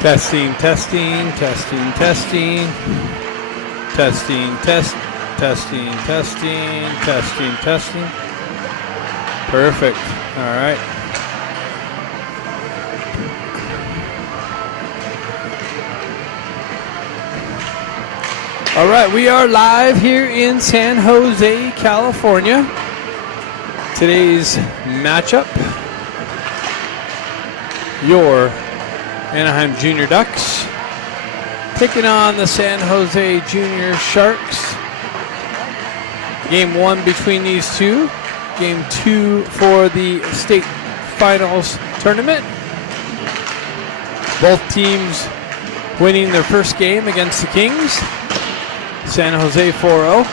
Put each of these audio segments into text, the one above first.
Testing, testing, testing, testing. Testing, testing, testing, testing. Perfect. All right. All right, we are live here in San Jose, California. Today's matchup, your Anaheim Junior Ducks taking on the San Jose Junior Sharks. Game one between these two. Game two for the state finals tournament. Both teams winning their first game against the Kings. San Jose 4-0.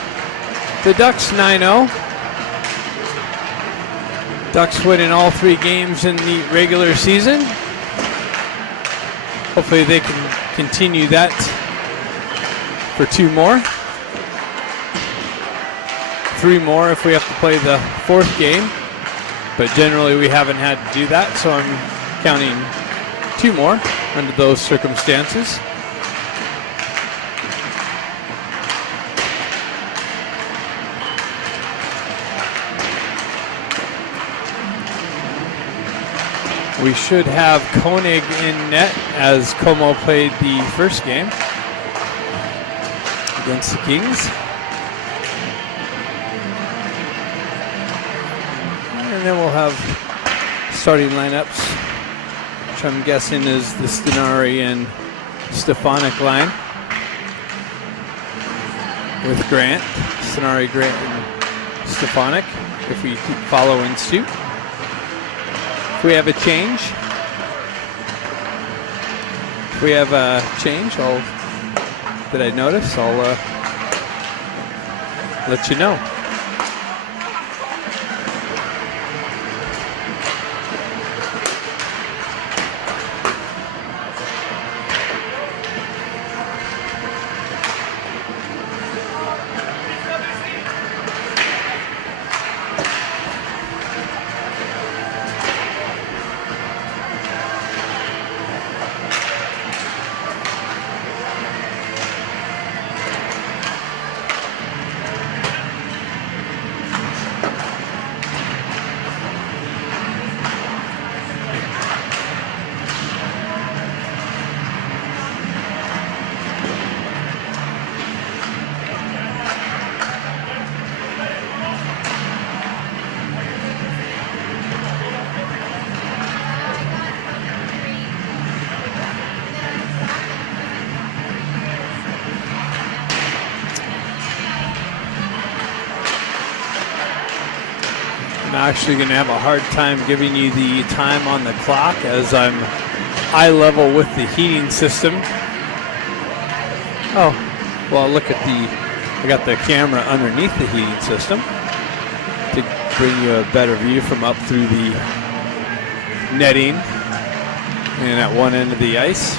The Ducks 9-0. Ducks winning all three games in the regular season. Hopefully they can continue that for two more. Three more if we have to play the fourth game. But generally we haven't had to do that, so I'm counting two more under those circumstances. We should have Koenig in net as Como played the first game against the Kings. And then we'll have starting lineups, which I'm guessing is the Stenari and Stefanik line with Grant, Stenari, Grant, and Stefanik, if we keep following suit. If we have a change, that I notice, I'll let you know. I'm actually going to have a hard time giving you the time on the clock as I'm eye level with the heating system. Oh, well, look at I got the camera underneath the heating system to bring you a better view from up through the netting and at one end of the ice.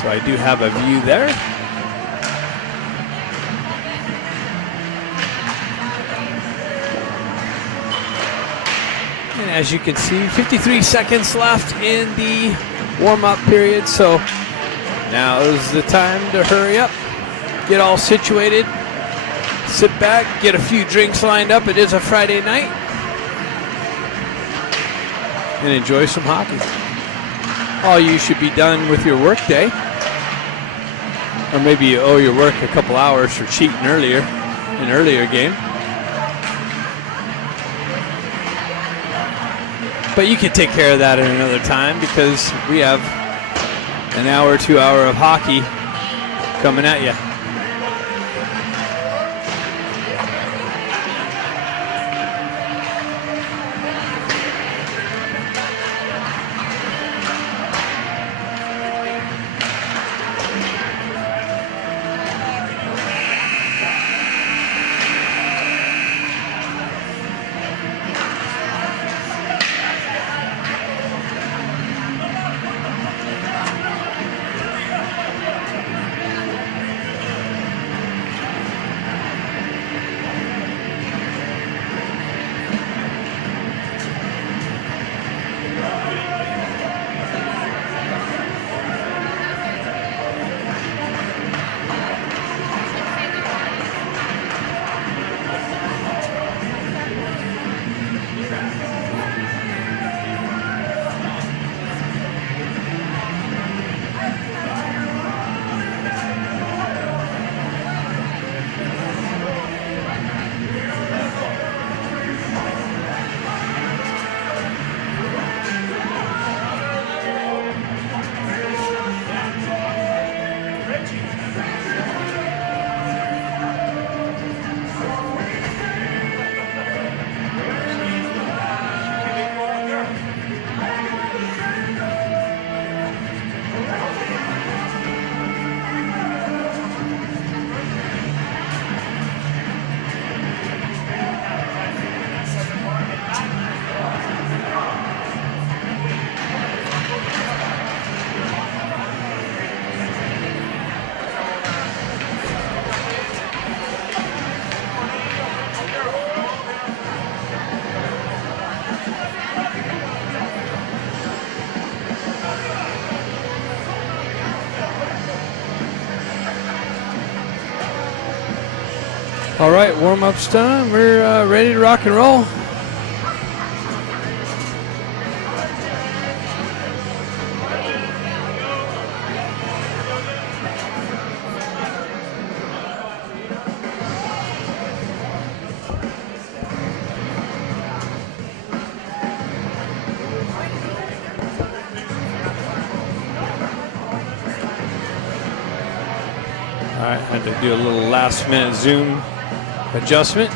So I do have a view there. As you can see, 53 seconds left in the warm-up period, so now is the time to hurry up, get all situated, sit back, get a few drinks lined up. It is a Friday night, and enjoy some hockey. Oh, you should be done with your work day, or maybe you owe your work a couple hours for cheating an earlier game. But you can take care of that at another time because we have an hour, 2 hour of hockey coming at you. All right, warm-up's done. We're ready to rock and roll. All right, had to do a little last-minute Zoom adjustment.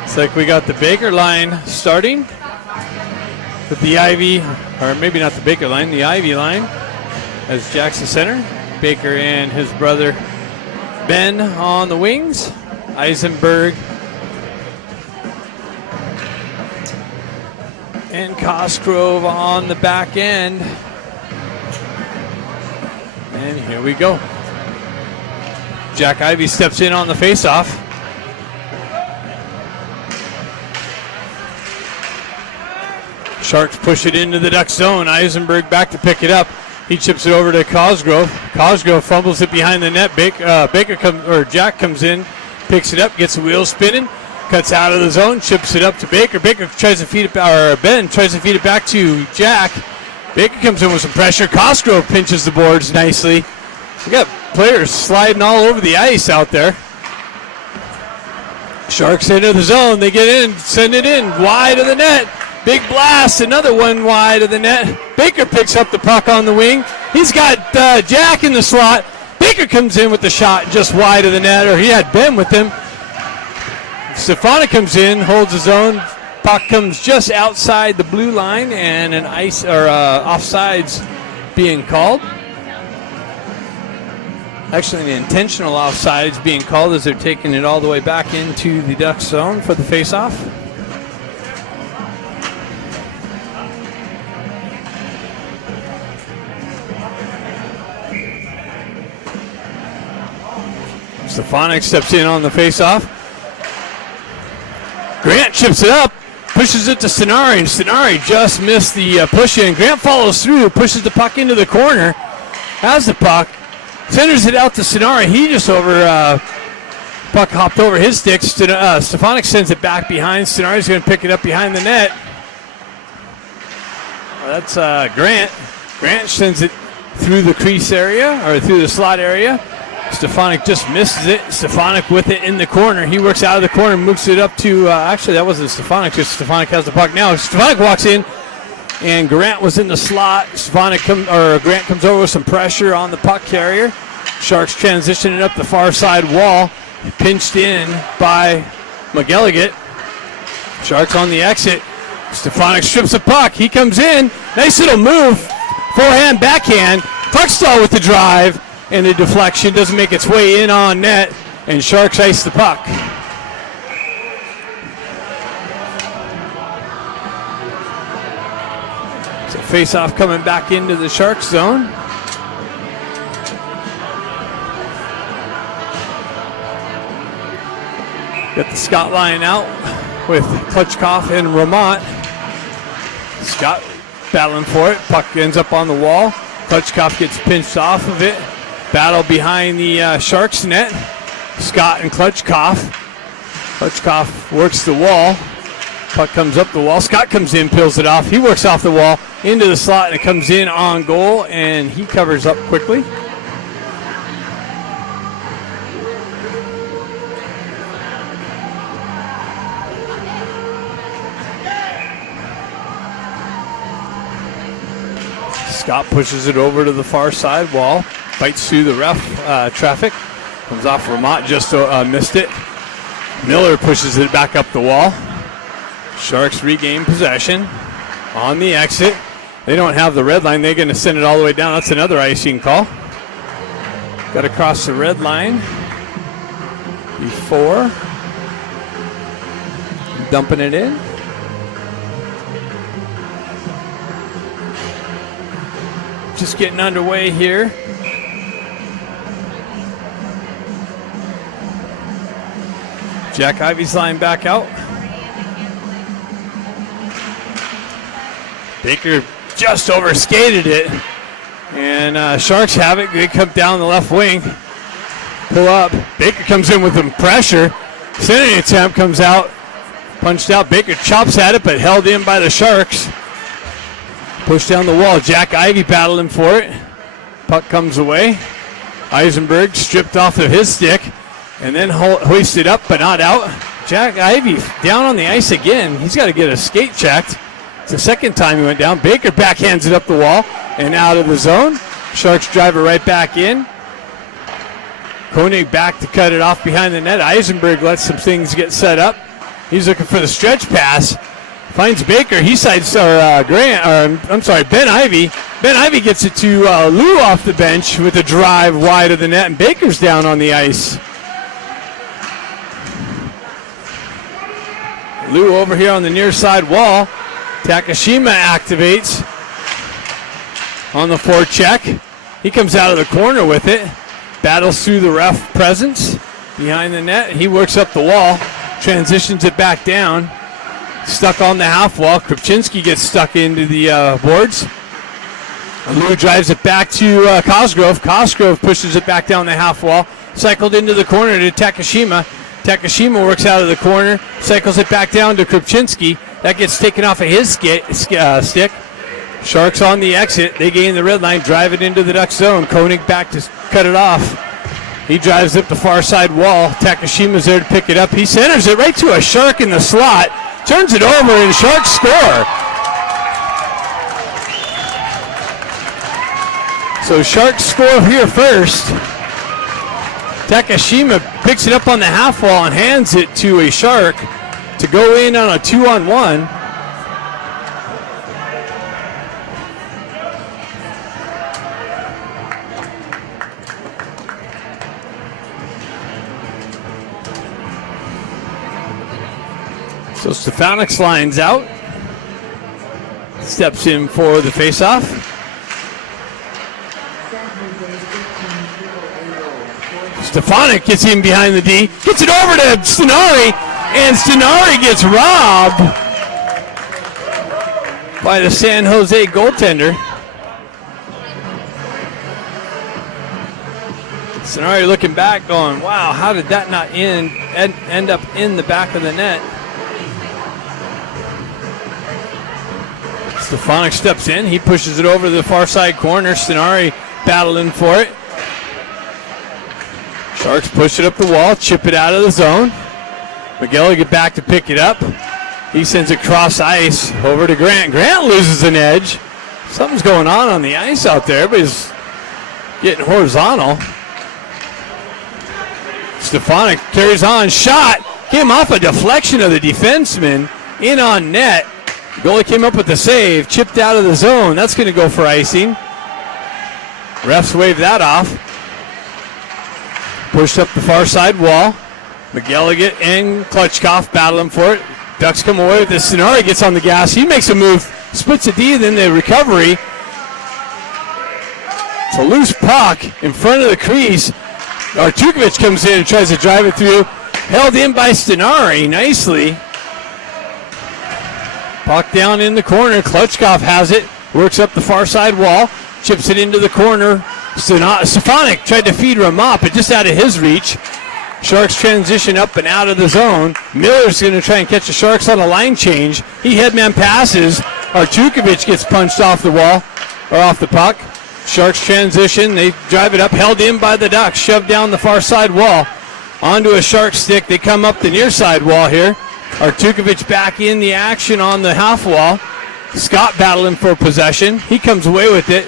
Looks like we got the Baker line starting with the Ivy, or maybe not the Baker line, the Ivy line as Jackson center. Baker and his brother Ben on the wings, Eisenberg and Cosgrove on the back end. And here we go. Jack Ivy steps in on the faceoff. Sharks push it into the Duck zone. Eisenberg back to pick it up. He chips it over to Cosgrove. Cosgrove fumbles it behind the net. Jack comes in, picks it up, gets the wheels spinning, cuts out of the zone, chips it up to Baker. Baker tries to feed it, Ben tries to feed it back to Jack. Baker comes in with some pressure. Cosgrove pinches the boards nicely. We got players sliding all over the ice out there. Sharks into the zone. They get in, send it in, wide of the net. Big blast, another one wide of the net. Baker picks up the puck on the wing. He's got Jack in the slot. Baker comes in with the shot just wide of the net, or he had Ben with him. Stefanik comes in, holds his own. Puck comes just outside the blue line, and an offsides being called. Actually, an intentional offsides being called as they're taking it all the way back into the Duck zone for the faceoff. Stefanik steps in on the faceoff. Grant chips it up, pushes it to Stenari, and Stenari just missed the push in. Grant follows through, pushes the puck into the corner, has the puck, centers it out to Stenari. He just puck hopped over his stick. Stefanik sends it back behind. Stenari's going to pick it up behind the net. That's Grant. Grant sends it through the crease area, or through the slot area. Stefanik just misses it. Stefanik with it in the corner. He works out of the corner, moves it up to, actually that wasn't Stefanik, just Stefanik has the puck now. Stefanik walks in, and Grant was in the slot. Grant comes over with some pressure on the puck carrier. Sharks transitioning up the far side wall. Pinched in by McGilligan. Sharks on the exit. Stefanik strips the puck. He comes in. Nice little move. Forehand, backhand. Puckstall with the drive. And the deflection doesn't make its way in on net, and Sharks ice the puck. So face-off coming back into the Sharks zone. Got the Scott line out with Klutchkov and Ramont. Scott battling for it. Puck ends up on the wall. Klutchkov gets pinched off of it. Battle behind the Sharks net. Scott and Klutchkov. Klutchkov works the wall. Puck comes up the wall. Scott comes in, peels it off. He works off the wall. into the slot, and it comes in on goal, and he covers up quickly. Scott pushes it over to the far side wall, fights through the ref traffic, comes off Ramot, just missed it. Miller pushes it back up the wall. Sharks regain possession on the exit. They don't have the red line. They're going to send it all the way down. That's another icing call. Got to cross the red line before dumping it in. Just getting underway here. Jack Ivey's line back out. Baker just overskated it. And Sharks have it. They come down the left wing. Pull up. Baker comes in with some pressure. Centering attempt comes out. Punched out. Baker chops at it, but held in by the Sharks. Pushed down the wall. Jack Ivey battling for it. Puck comes away. Eisenberg stripped off of his stick and then hoisted up but not out. Jack Ivey down on the ice again. He's got to get a skate checked. It's the second time he went down. Baker backhands it up the wall and out of the zone. Sharks drive it right back in. Koenig back to cut it off behind the net. Eisenberg lets some things get set up. He's looking for the stretch pass. Finds Baker. He sides Ben Ivey. Ben Ivey gets it to Lou off the bench with a drive wide of the net, and Baker's down on the ice. Lou over here on the near side wall. Takashima activates on the forecheck. He comes out of the corner with it. Battles through the ref presence behind the net. He works up the wall. Transitions it back down. Stuck on the half wall. Krupczynski gets stuck into the boards. Lou drives it back to Cosgrove. Cosgrove pushes it back down the half wall. Cycled into the corner to Takashima. Takashima works out of the corner. Cycles it back down to Krupczynski. That gets taken off of his stick. Sharks on the exit. They gain the red line. Drive it into the Duck zone. Koenig back to cut it off. He drives up the far side wall. Takashima's there to pick it up. He centers it right to a Shark in the slot. Turns it over and Sharks score. So Sharks score here first. Takashima picks it up on the half wall and hands it to a Shark to go in on a 2-on-1. So Stefanik's lines out. Steps in for the faceoff. Stefanik gets in behind the D. Gets it over to Stenari. And Stenari gets robbed by the San Jose goaltender. Stenari looking back going, wow, how did that not end up in the back of the net? Stefanik steps in. He pushes it over to the far side corner. Stenari battling for it. Sharks push it up the wall, chip it out of the zone. Miguel get back to pick it up. He sends it cross ice over to Grant. Grant loses an edge. Something's going on the ice out there, but he's getting horizontal. Stefanik carries on. Shot came off a deflection of the defenseman in on net. Goalie came up with the save, chipped out of the zone. That's going to go for icing. Refs wave that off. Pushed up the far side wall. McGilligan and Klutchkov battling for it. Ducks come away with this. Stenari gets on the gas. He makes a move, splits a D, then the recovery. It's a loose puck in front of the crease. Artukovic comes in and tries to drive it through. Held in by Stenari nicely. Puck down in the corner. Klutchkov has it. Works up the far side wall. Chips it into the corner. Stefanik tried to feed Ramot, but just out of his reach. Sharks transition up and out of the zone. Miller's going to try and catch the Sharks on a line change. He headman passes. Artukovic gets punched off the wall, or off the puck. Sharks transition. They drive it up, held in by the Ducks, shoved down the far side wall. Onto a Shark stick. They come up the near side wall here. Artukovic back in the action on the half wall. Scott battling for possession. He comes away with it.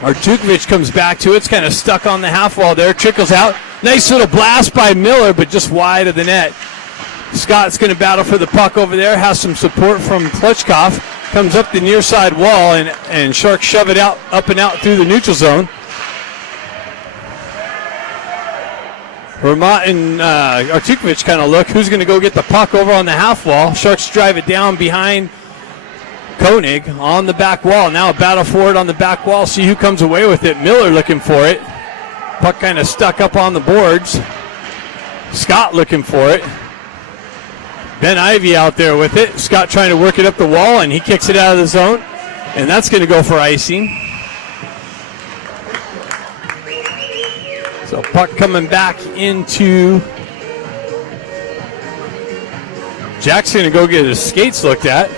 Artukovic comes back to it. It's kind of stuck on the half wall there. Trickles out. Nice little blast by Miller, but just wide of the net. Scott's going to battle for the puck over there. Has some support from Klitschkov. Comes up the near side wall, and Sharks shove it out, up and out through the neutral zone. Vermont and Artukovic kind of look who's going to go get the puck over on the half wall. Sharks drive it down behind Koenig on the back wall. Now a battle for it on the back wall. See who comes away with it. Miller looking for it. Puck kind of stuck up on the boards. Scott looking for it. Ben Ivey out there with it. Scott trying to work it up the wall, and he kicks it out of the zone. And that's going to go for icing. So puck coming back into. Jack's going to go get his skates looked at.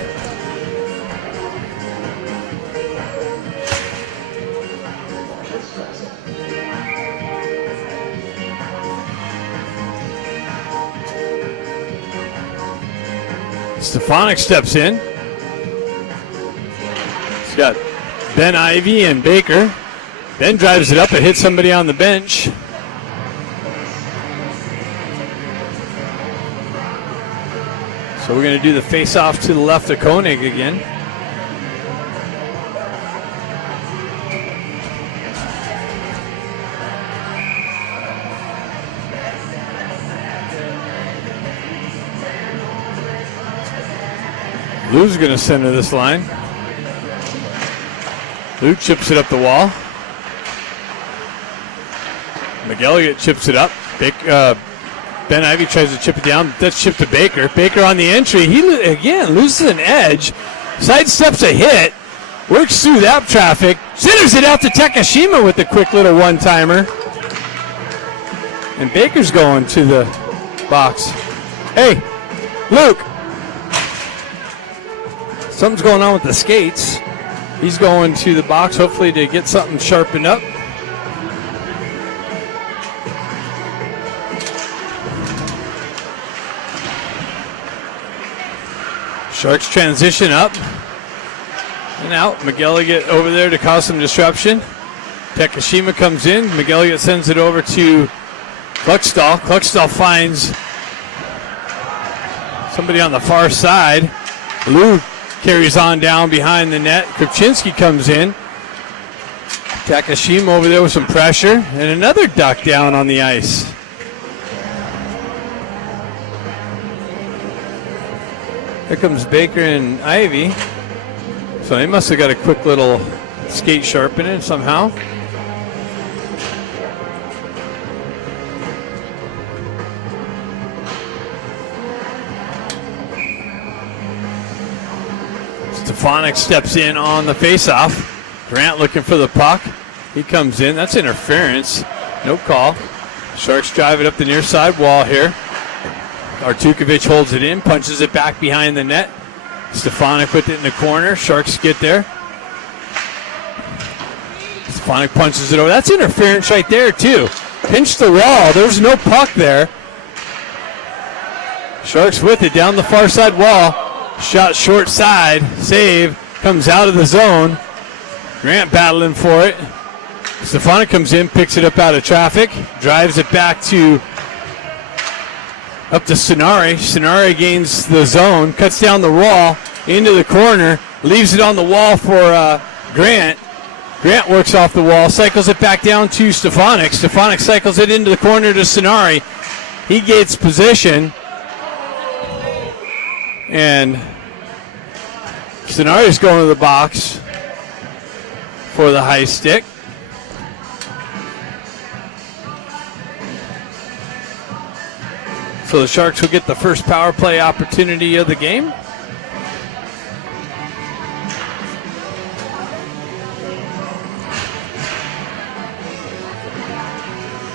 Stefanik steps in. He's got Ben Ivey and Baker. Ben drives it up and hits somebody on the bench. So we're going to do the face-off to the left of Koenig again. Lou's going to center this line. Lou chips it up the wall. McElligott chips it up. Ben Ivey tries to chip it down. That's chipped to Baker. Baker on the entry. He, again, loses an edge. Sidesteps a hit. Works through that traffic. Centers it out to Takashima with a quick little one-timer. And Baker's going to the box. Hey, Luke. Something's going on with the skates. He's going to the box, hopefully to get something sharpened up. Sharks transition up and out. McElligott over there to cause some disruption. Takashima comes in. McElligott sends it over to Kluckstall. Kluckstall finds somebody on the far side. Lou carries on down behind the net. Krupczynski comes in. Takashima over there with some pressure. And another duck down on the ice. Here comes Baker and Ivey. So they must have got a quick little skate sharpening somehow. Stefanik steps in on the faceoff. Grant looking for the puck. He comes in. That's interference. No call. Sharks drive it up the near side wall here. Artukovic holds it in, punches it back behind the net. Stefanik with it in the corner. Sharks get there. Stefanik punches it over. That's interference right there, too. Pinch the wall. There's no puck there. Sharks with it down the far side wall. Shot short side. Save. Comes out of the zone. Grant battling for it. Stefanik comes in, picks it up out of traffic. Drives it back up to Sonari. Sonari gains the zone. Cuts down the wall. Into the corner. Leaves it on the wall for Grant. Grant works off the wall. Cycles it back down to Stefanik. Stefanik cycles it into the corner to Sonari. He gets position. And Sonari's going to the box for the high stick. So the Sharks will get the first power play opportunity of the game.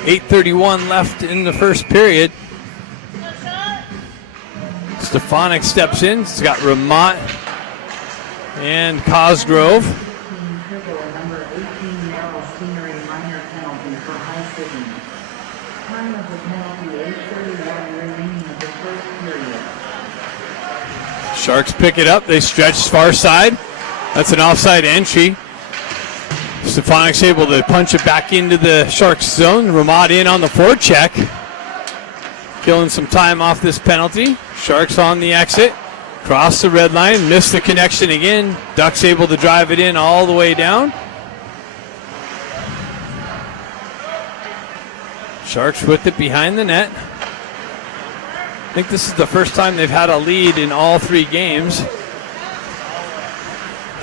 .8:31 left in the first period. Stefanik steps in. He's got Ramont and Cosgrove. Number 18, Merrill Scenery, minor penalty for high sticking. Time of the penalty, 8:31 remaining of the first period. Sharks pick it up. They stretch far side. That's an offside entry. Stefanik's able to punch it back into the Sharks zone. Ramat in on the forecheck. Killing some time off this penalty. Sharks on the exit. Cross the red line. Missed the connection again. Ducks able to drive it in all the way down. Sharks with it behind the net. I think this is the first time they've had a lead in all 3 games.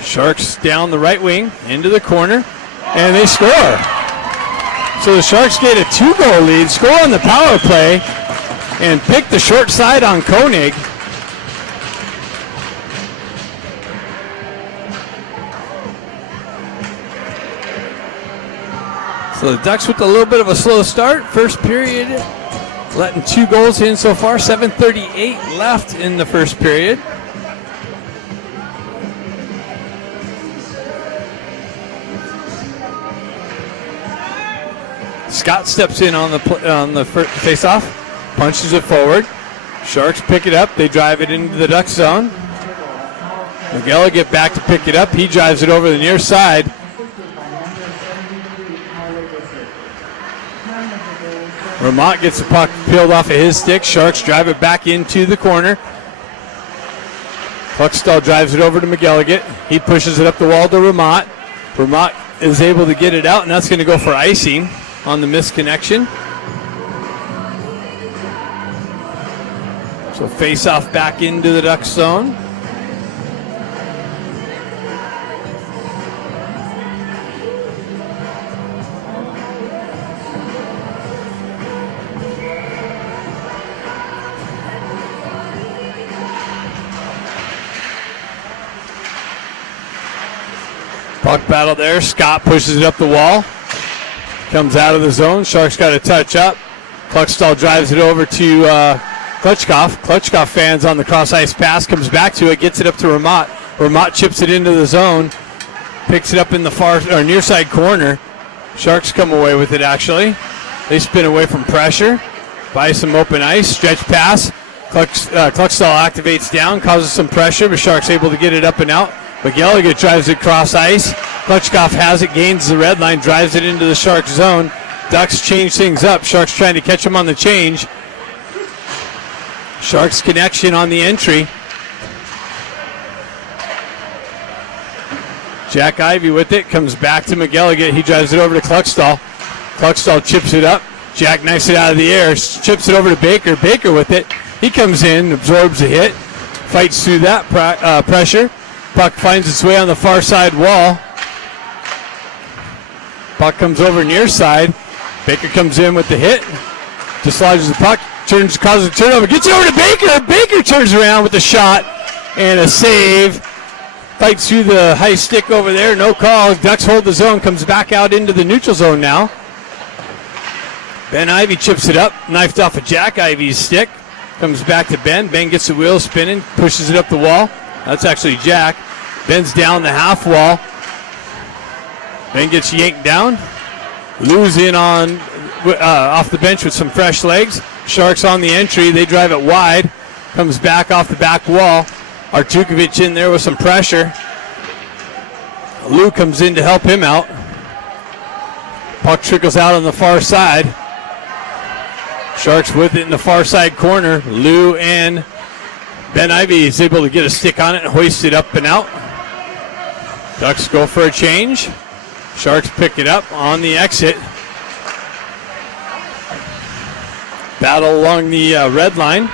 Sharks down the right wing, into the corner, and they score. So the Sharks get a 2-goal lead, score on the power play, and pick the short side on Koenig. So the Ducks with a little bit of a slow start. First period, letting 2 goals in so far. 7:38 left in the first period. Scott steps in on the face-off, punches it forward. Sharks pick it up. They drive it into the Ducks zone. Magella get back to pick it up. He drives it over the near side. Ramat gets the puck peeled off of his stick. Sharks drive it back into the corner. Puckstall drives it over to McGilligan. He pushes it up the wall to Ramat. Ramat is able to get it out, and that's going to go for icing on the missed connection. So face off back into the Ducks zone. Puck battle there. Scott pushes it up the wall. Comes out of the zone. Sharks got a touch up. Cluckstall drives it over to Klutchkov. Klutchkov fans on the cross ice pass. Comes back to it. Gets it up to Ramat. Ramat chips it into the zone. Picks it up in the far or near side corner. Sharks come away with it actually. They spin away from pressure. By some open ice. Stretch pass. Cluckstall activates down. Causes some pressure. But Sharks able to get it up and out. McGilligan drives it cross ice. Klutchkov has it, gains the red line, drives it into the Sharks zone. Ducks change things up. Sharks trying to catch him on the change. Sharks connection on the entry. Jack Ivey with it, comes back to McGilligan. He drives it over to Cluckstall. Cluckstall chips it up. Jack knifes it out of the air, chips it over to Baker. Baker with it. He comes in, absorbs a hit, fights through that pressure. Puck finds its way on the far side wall. Puck comes over near side. Baker comes in with the hit. Dislodges the puck. Causes a turnover. Gets it over to Baker. Baker turns around with the shot and a save. Fights through the high stick over there. No call. Ducks hold the zone. Comes back out into the neutral zone now. Ben Ivey chips it up. Knifed off of Jack Ivey's stick. Comes back to Ben. Ben gets the wheel spinning. Pushes it up the wall. That's actually Jack. Ben's down the half wall. Ben gets yanked down. Lou's in on off the bench with some fresh legs. Sharks on the entry. They drive it wide. Comes back off the back wall. Artukovic in there with some pressure. Lou comes in to help him out. Puck trickles out on the far side. Sharks with it in the far side corner. Lou and Ben Ivey is able to get a stick on it and hoist it up and out. Ducks go for a change. Sharks pick it up on the exit. Battle along the red line.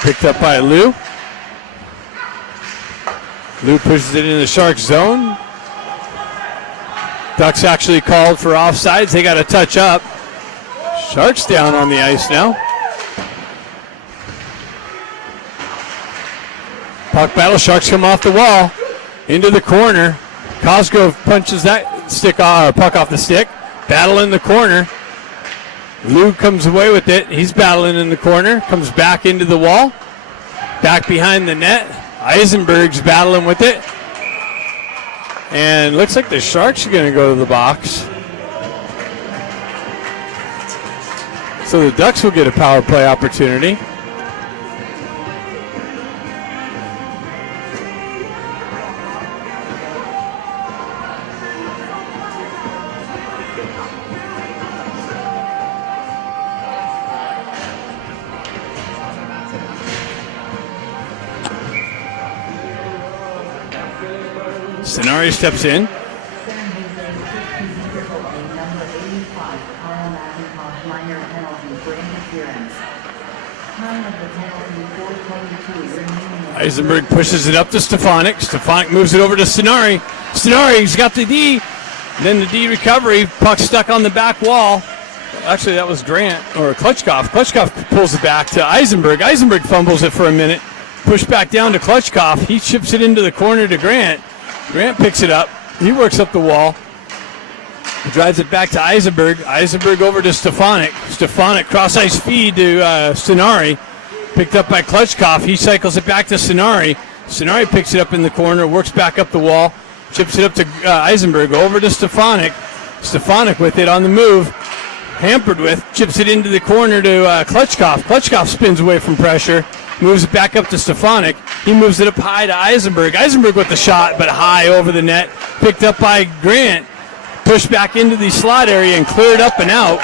Picked up by Lou. Lou pushes it into the Sharks zone. Ducks actually called for offsides. They got a touch up. Sharks down on the ice now. Puck battle. Sharks come off the wall. Into the corner. Cosgrove punches that puck off the stick. Battle in the corner. Lou comes away with it. He's battling in the corner. Comes back into the wall. Back behind the net. Eisenberg's battling with it. And looks like the Sharks are going to go to the box. So the Ducks will get a power play opportunity. Sonari steps in. Eisenberg pushes it up to Stefanik. Stefanik moves it over to Sonari. Sonari's got the D. Then the D recovery. Puck stuck on the back wall. Actually, that was Grant or Klutchkov. Klutchkov pulls it back to Eisenberg. Eisenberg fumbles it for a minute. Pushed back down to Klutchkov. He chips it into the corner to Grant. Grant picks it up. He works up the wall. Drives it back to Eisenberg. Eisenberg over to Stefanik. Stefanik cross-ice feed to Sonari. Picked up by Klutchkov. He cycles it back to Sonari. Sonari picks it up in the corner, works back up the wall, chips it up to Eisenberg. Over to Stefanik. Stefanik with it on the move. Hampered with. Chips it into the corner to Klutchkov. Klutchkov spins away from pressure. Moves it back up to Stefanik. He moves it up high to Eisenberg. Eisenberg with the shot, but high over the net. Picked up by Grant. Pushed back into the slot area and cleared up and out.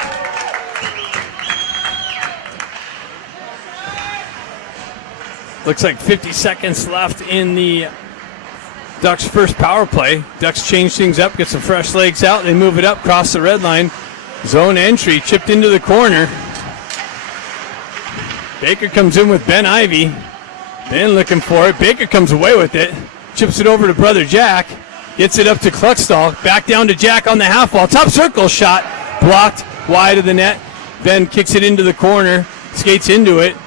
Looks like 50 seconds left in the Ducks' first power play. Ducks change things up, get some fresh legs out. They move it up, cross the red line. Zone entry, chipped into the corner. Baker comes in with Ben Ivey. Ben looking for it. Baker comes away with it. Chips it over to brother Jack. Gets it up to Kluckstall. Back down to Jack on the half wall. Top circle shot. Blocked wide of the net. Ben kicks it into the corner. Skates into it.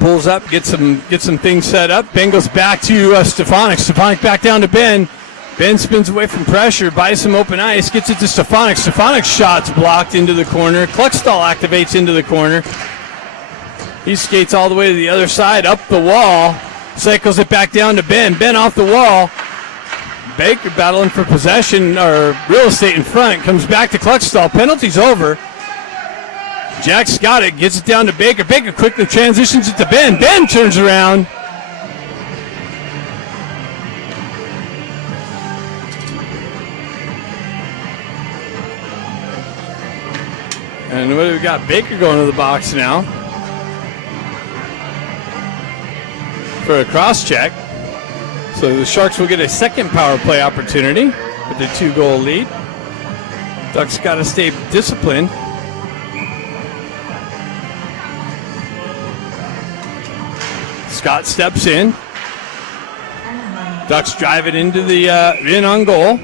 Pulls up. Gets some things set up. Ben goes back to Stefanik. Stefanik back down to Ben. Ben spins away from pressure. Buys some open ice. Gets it to Stefanik. Stefanik's shot's blocked into the corner. Kluckstall activates into the corner. He skates all the way to the other side, up the wall, cycles it back down to Ben. Ben off the wall. Baker battling for possession or real estate in front. Comes back to Kluckstall. Penalty's over. Jack's got it. Gets it down to Baker. Baker quickly transitions it to Ben. Ben turns around. And what do we got? Baker going to the box now for a cross check. So the Sharks will get a second power play opportunity with the 2-goal lead. Ducks got to stay disciplined. Scott steps in. Ducks drive it into the in on goal.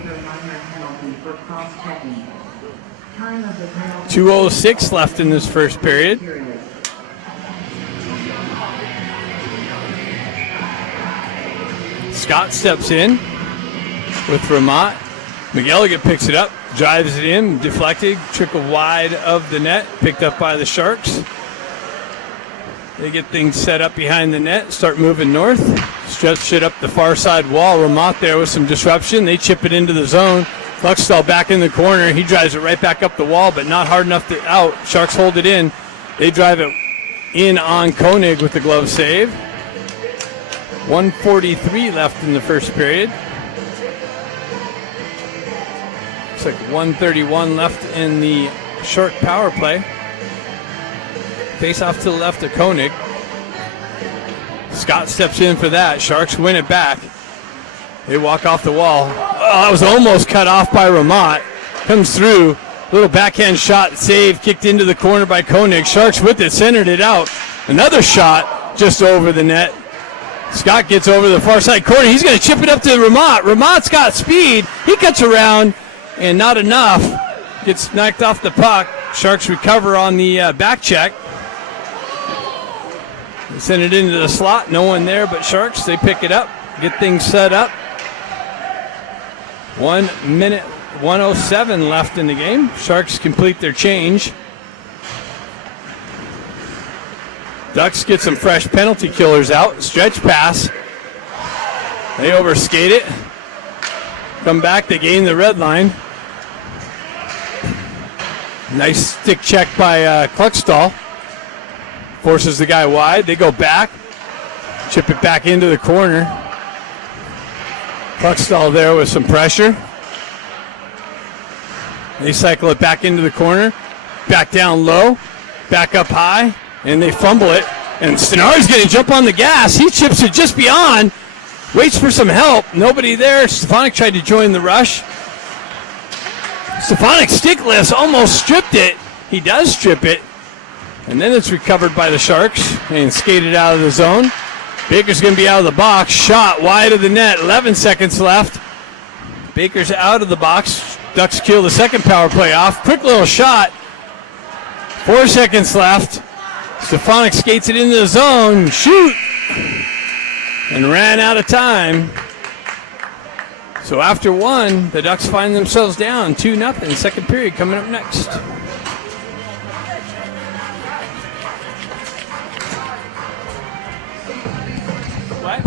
2:06 left in this first period. Scott steps in with Ramat. McGilligan picks it up, drives it in, deflected, trickle wide of the net, picked up by the Sharks. They get things set up behind the net, start moving north, stretch it up the far side wall. Ramat there with some disruption. They chip it into the zone. Kluckstall back in the corner. He drives it right back up the wall, but not hard enough to out. Sharks hold it in. They drive it in on Koenig with the glove save. 1:43 left in the first period. Looks like 1:31 left in the Shark power play. Face off to the left of Koenig. Scott steps in for that. Sharks win it back. They walk off the wall. Oh, that was almost cut off by Ramat. Comes through. Little backhand shot, save, kicked into the corner by Koenig. Sharks with it, centered it out. Another shot just over the net. Scott gets over the far side corner. He's going to chip it up to Ramat. Ramat's got speed. He cuts around, and not enough. Gets knocked off the puck. Sharks recover on the back check. They send it into the slot. No one there but Sharks. They pick it up, get things set up. 1 minute, 1:07 left in the game. Sharks complete their change. Ducks get some fresh penalty killers out. Stretch pass. They overskate it. come back. They gain the red line. Nice stick check by Kluckstall. Forces the guy wide. They go back. Chip it back into the corner. Kluckstall there with some pressure. They cycle it back into the corner. Back down low. Back up high. And they fumble it. And Stenari's going to jump on the gas. He chips it just beyond. Waits for some help. Nobody there. Stefanik tried to join the rush. Stefanik stick lifts, almost stripped it. He does strip it. And then it's recovered by the Sharks and skated out of the zone. Baker's going to be out of the box. Shot wide of the net. 11 seconds left. Baker's out of the box. Ducks kill the second power play off. Quick little shot. 4 seconds left. Stefanik skates it into the zone. Shoot! And ran out of time. So after one, the Ducks find themselves down 2-0. Second period coming up next. What?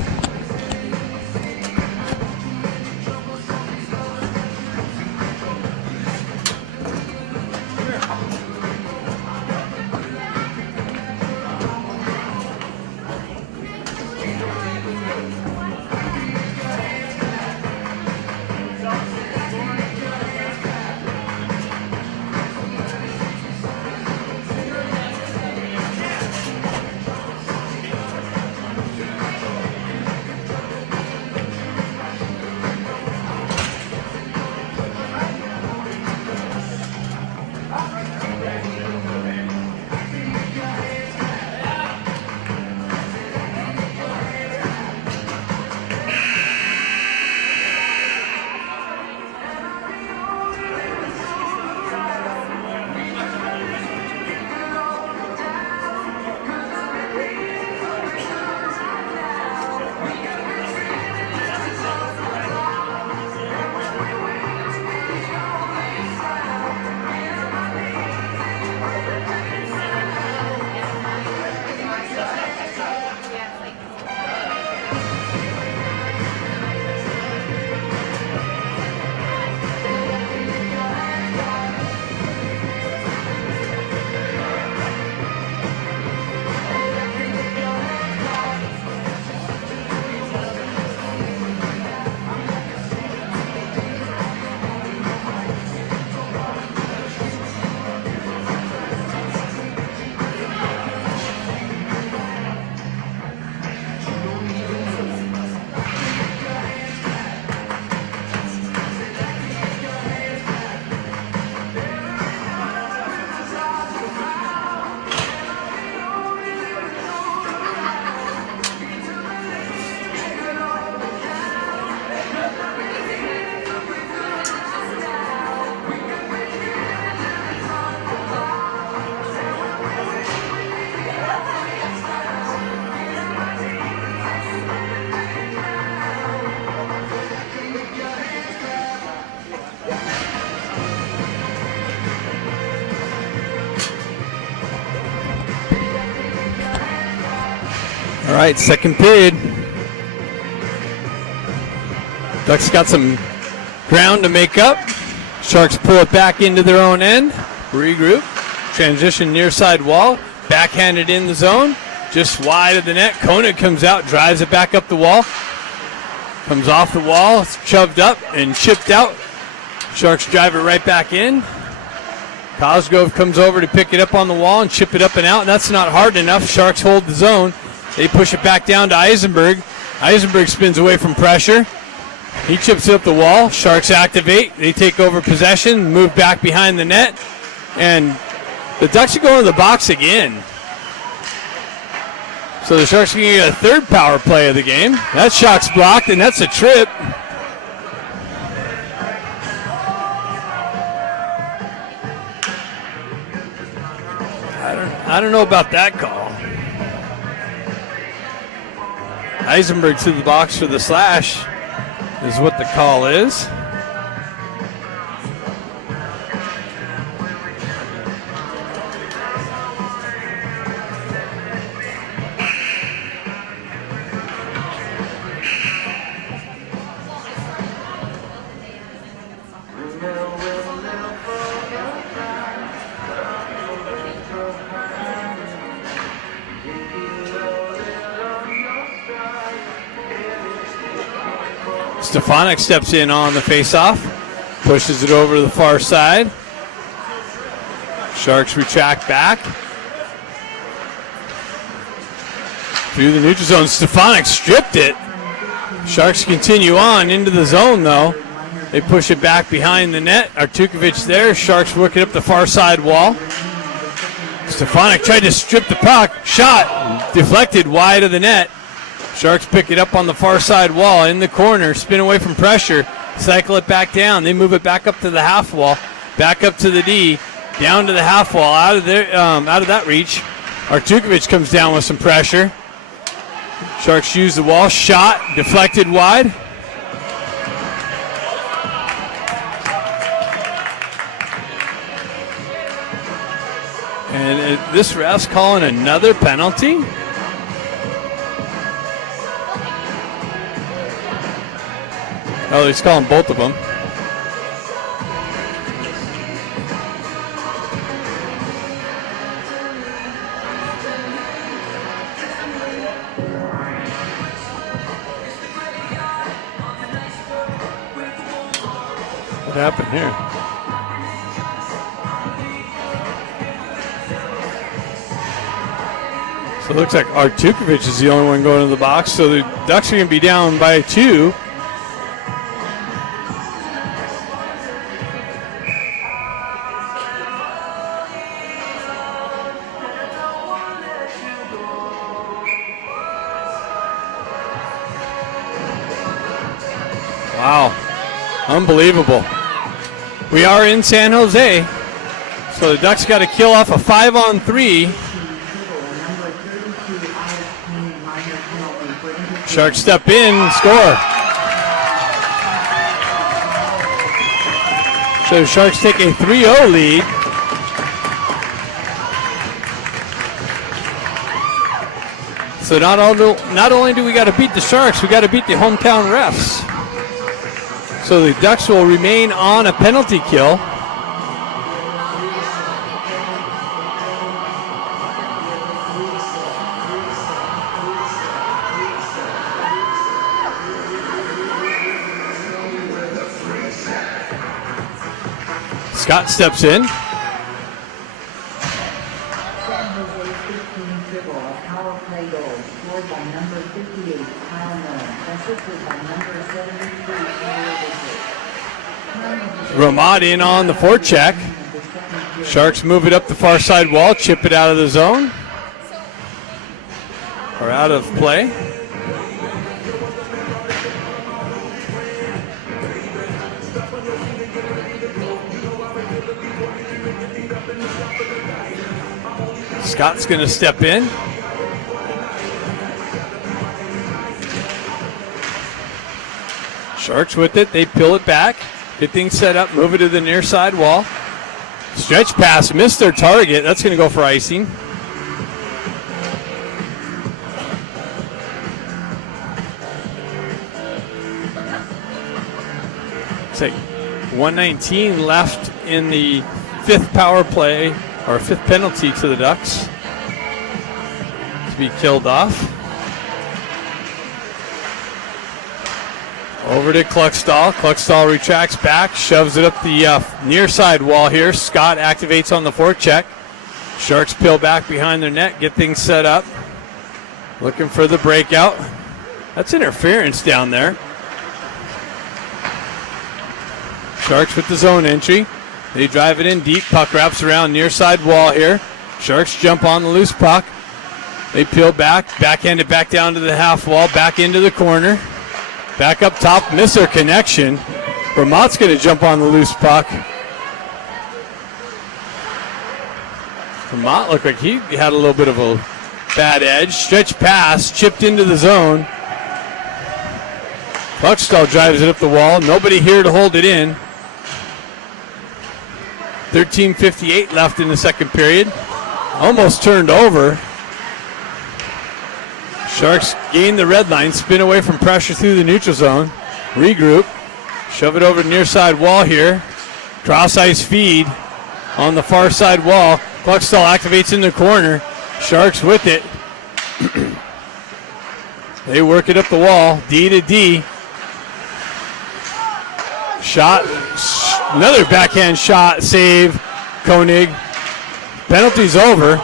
All right, second period. Ducks got some ground to make up. Sharks pull it back into their own end. Regroup. Transition near side wall. Backhanded in the zone. Just wide of the net. Koenig comes out, drives it back up the wall. Comes off the wall, it's shoved up and chipped out. Sharks drive it right back in. Cosgrove comes over to pick it up on the wall and chip it up and out, and that's not hard enough. Sharks hold the zone. They push it back down to Eisenberg. Eisenberg spins away from pressure. He chips it up the wall. Sharks activate. They take over possession, move back behind the net, and the Ducks are going to the box again. So the Sharks can get a third power play of the game. That shot's blocked, and that's a trip. I don't know about that call. Eisenberg to the box for the slash is what the call is. Stefanik steps in on the faceoff, pushes it over to the far side. Sharks retract back. Through the neutral zone, Stefanik stripped it. Sharks continue on into the zone though. They push it back behind the net. Artukovic there. Sharks working up the far side wall. Stefanik tried to strip the puck. Shot deflected wide of the net. Sharks pick it up on the far side wall in the corner. Spin away from pressure. Cycle it back down. They move it back up to the half wall. Back up to the D. Down to the half wall. Out of that reach. Artukovic comes down with some pressure. Sharks use the wall. Shot deflected wide. And this ref's calling another penalty. Oh, he's calling both of them. What happened here? So it looks like Artukovic is the only one going to the box. So the Ducks are going to be down by 2. Wow. Unbelievable. We are in San Jose. So the Ducks got to kill off a 5-on-3. Sharks step in, score. So the Sharks take a 3-0 lead. So not only do we got to beat the Sharks, we got to beat the hometown refs. So the Ducks will remain on a penalty kill. Scott steps in. Ramad in on the forecheck. Sharks move it up the far side wall, chip it out of the zone. Or out of play. Scott's going to step in. Sharks with it. They peel it back. Get things set up. Move it to the near side wall. Stretch pass. Missed their target. That's going to go for icing. It's like 1:19 left in the 5th power play. Or 5th penalty to the Ducks to be killed off. Over to Kluckstall. Kluckstall retracts back, shoves it up the near side wall here. Scott activates on the forecheck. Sharks peel back behind their net, get things set up. Looking for the breakout. That's interference down there. Sharks with the zone entry. They drive it in deep. Puck wraps around near side wall here. Sharks jump on the loose puck. They peel back. Backhand it back down to the half wall. Back into the corner. Back up top. Miss their connection. Ramat's going to jump on the loose puck. Ramat looked like he had a little bit of a bad edge. Stretch pass. Chipped into the zone. Kluckstall drives it up the wall. Nobody here to hold it in. 13:58 left in the second period. Almost turned over. Sharks gain the red line, spin away from pressure through the neutral zone. Regroup. Shove it over the near side wall here. Cross ice feed on the far side wall. Kluckstall activates in the corner. Sharks with it. They work it up the wall. D to D. Shot, another backhand shot, save, Koenig. Penalty's over.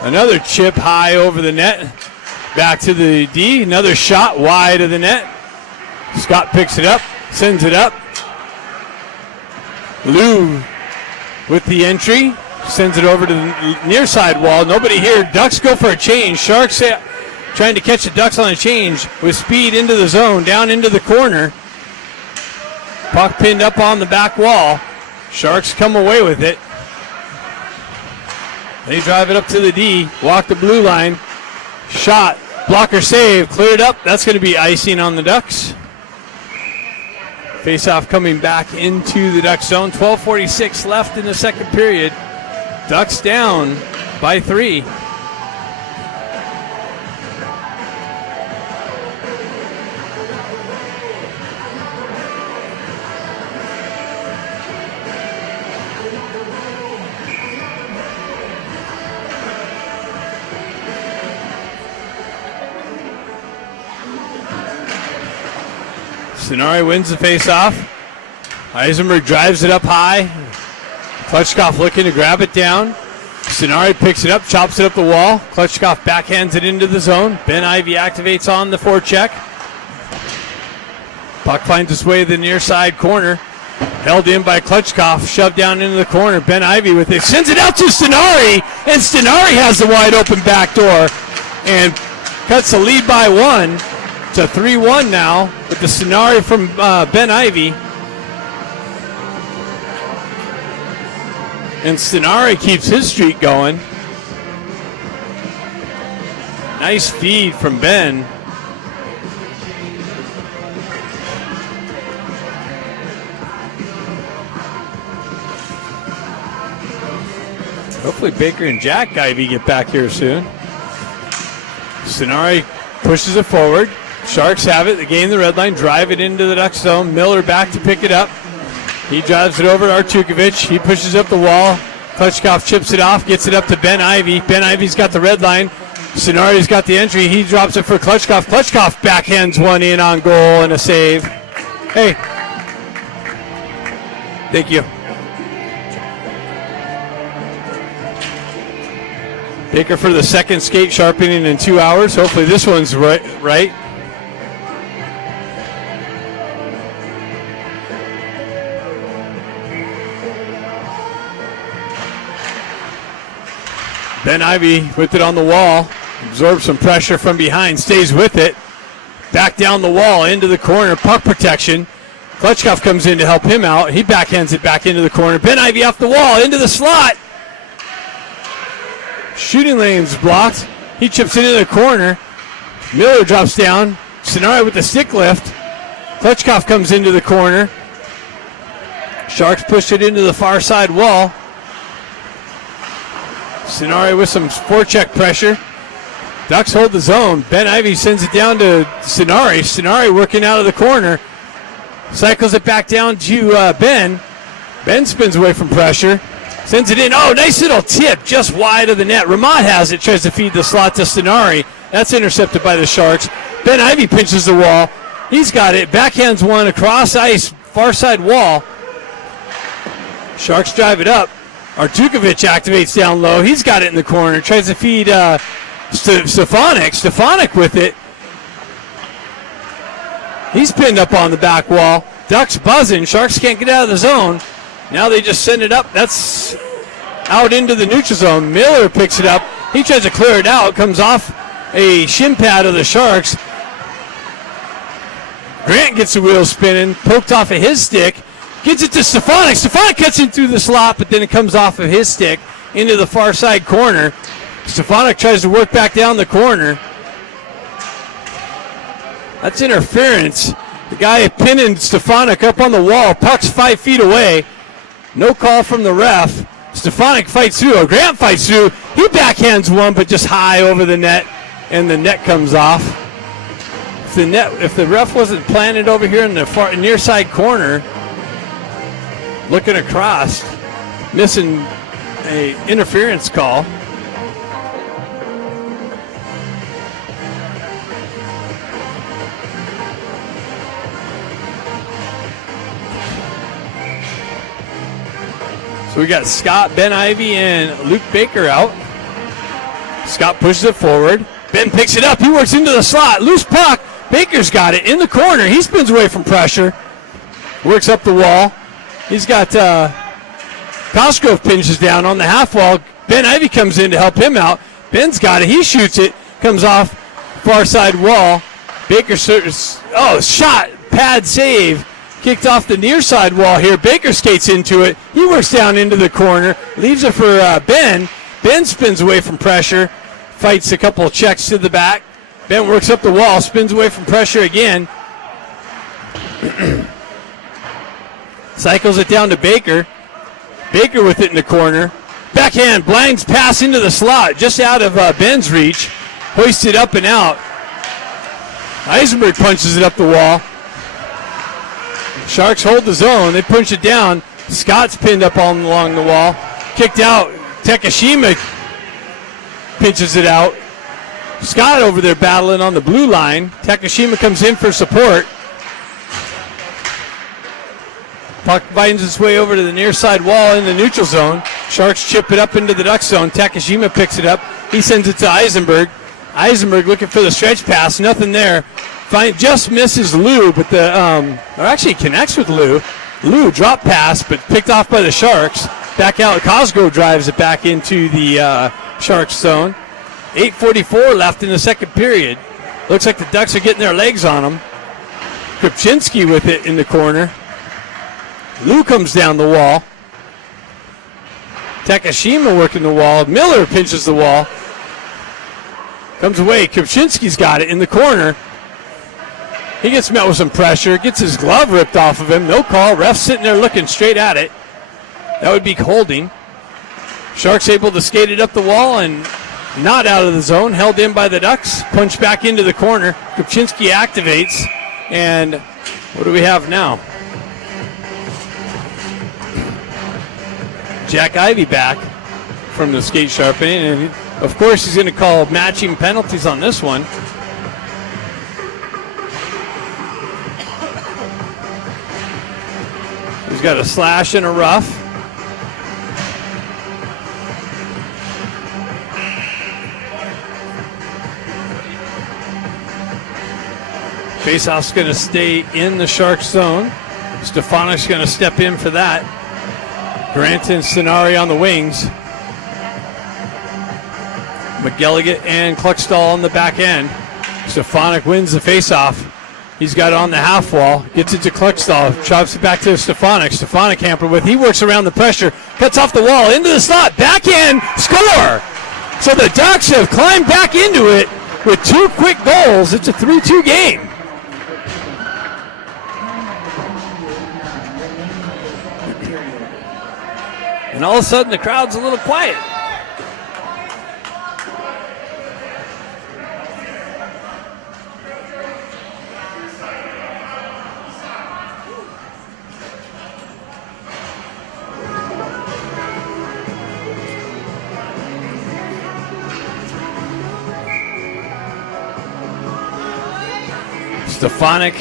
Another chip high over the net. Back to the D, another shot wide of the net. Scott picks it up, sends it up. Lou with the entry, sends it over to the near side wall. Nobody here. Ducks go for a change. Sharks trying to catch the Ducks on a change with speed into the zone, down into the corner. Puck pinned up on the back wall. Sharks come away with it. They drive it up to the D, walk the blue line. Shot, blocker save, cleared up. That's going to be icing on the Ducks. Face-off coming back into the Ducks zone. 12:46 left in the second period. Ducks down by 3. Stenari wins the face-off. Eisenberg drives it up high. Klutchkov looking to grab it down. Stenari picks it up, chops it up the wall. Klutchkov backhands it into the zone. Ben Ivy activates on the forecheck. Puck finds its way to the near side corner. Held in by Klutchkov, shoved down into the corner. Ben Ivy with it, sends it out to Stenari, and Stenari has the wide open back door and cuts the lead by 1. To 3-1 now with the Stenari from Ben Ivy. And Stenari keeps his streak going. Nice feed from Ben. Hopefully Baker and Jack Ivy get back here soon. Stenari pushes it forward. Sharks have it. They gain the red line, drive it into the Ducks zone. Miller back to pick it up. He drives it over to Artukovic. He pushes up the wall. Klutchkov chips it off, gets it up to Ben Ivy. Ben Ivy's got the red line. Stenari's got the entry. He drops it for Klutchkov. Klutchkov backhands one in on goal and a save. Hey. Thank you. Baker for the second skate sharpening in 2 hours. Hopefully this one's right. Ben Ivy with it on the wall, absorbs some pressure from behind, stays with it. Back down the wall, into the corner, puck protection. Klutchkov comes in to help him out. He backhands it back into the corner. Ben Ivy off the wall, into the slot. Shooting lane's blocked. He chips it into the corner. Miller drops down. Stenari with the stick lift. Klutchkov comes into the corner. Sharks push it into the far side wall. Stenari with some forecheck pressure. Ducks hold the zone. Ben Ivy sends it down to Stenari. Stenari working out of the corner. Cycles it back down to Ben. Ben spins away from pressure. Sends it in. Oh, nice little tip just wide of the net. Ramat has it. Tries to feed the slot to Stenari. That's intercepted by the Sharks. Ben Ivy pinches the wall. He's got it. Backhands one across ice. Far side wall. Sharks drive it up. Artukovic activates down low. He's got it in the corner. Tries to feed Stefanik. Stefanik with it. He's pinned up on the back wall. Ducks buzzing. Sharks can't get out of the zone. Now they just send it up. That's out into the neutral zone. Miller picks it up. He tries to clear it out. Comes off a shin pad of the Sharks. Grant gets the wheels spinning. Poked off of his stick. Gets it to Stefanik. Stefanik cuts in through the slot, but then it comes off of his stick into the far side corner. Stefanik tries to work back down the corner. That's interference. The guy pinning Stefanik up on the wall. Puck's 5 feet away. No call from the ref. Stefanik fights through. Grant fights through. He backhands one, but just high over the net, and the net comes off. If the ref wasn't planted over here in the far near side corner, looking across, missing a interference call. So we got Scott, Ben Ivy, and Luke Baker out. Scott pushes it forward. Ben picks it up. He works into the slot. Loose puck. Baker's got it in the corner. He spins away from pressure. Works up the wall. He's got Cosgrove pinches down on the half wall. Ben Ivy comes in to help him out. Ben's got it. He shoots it. Comes off far side wall. Baker shot. Pad save. Kicked off the near side wall here. Baker skates into it. He works down into the corner. Leaves it for Ben. Ben spins away from pressure. Fights a couple of checks to the back. Ben works up the wall. Spins away from pressure again. Cycles it down to Baker. Baker with it in the corner. Backhand blinds pass into the slot. Just out of Ben's reach. Hoisted up and out. Eisenberg punches it up the wall. Sharks hold the zone. They punch it down. Scott's pinned up all along the wall. Kicked out. Takashima pinches it out. Scott over there battling on the blue line. Takashima comes in for support. Puck finds its way over to the near side wall in the neutral zone. Sharks chip it up into the Duck zone. Takashima picks it up. He sends it to Eisenberg. Eisenberg looking for the stretch pass. Nothing there. Just misses Lou, but or actually connects with Lou. Lou drop pass, but picked off by the Sharks. Back out. Cosgrove drives it back into the Sharks zone. 8:44 left in the second period. Looks like the Ducks are getting their legs on them. Krupczynski with it in the corner. Lou comes down the wall. Takashima working the wall. Miller pinches the wall. Comes away. Krupczynski's got it in the corner. He gets met with some pressure. Gets his glove ripped off of him. No call. Ref sitting there looking straight at it. That would be holding. Sharks able to skate it up the wall and not out of the zone. Held in by the Ducks. Punch back into the corner. Krupczynski activates. And what do we have now? Jack Ivy back from the skate sharpening. And of course he's going to call matching penalties on this one. He's got a slash and a rough. Faceoff's going to stay in the Sharks zone. Stefanik's going to step in for that. Grant and Stenari on the wings. McGilligan and Kluckstall on the back end. Stefanik wins the faceoff. He's got it on the half wall. Gets it to Kluckstall. Chops it back to Stefanik. Stefanik hampered with. He works around the pressure. Cuts off the wall. Into the slot. Backhand. Score! So the Ducks have climbed back into it with two quick goals. It's a 3-2 game. And all of a sudden the crowd's a little quiet. Stefanik,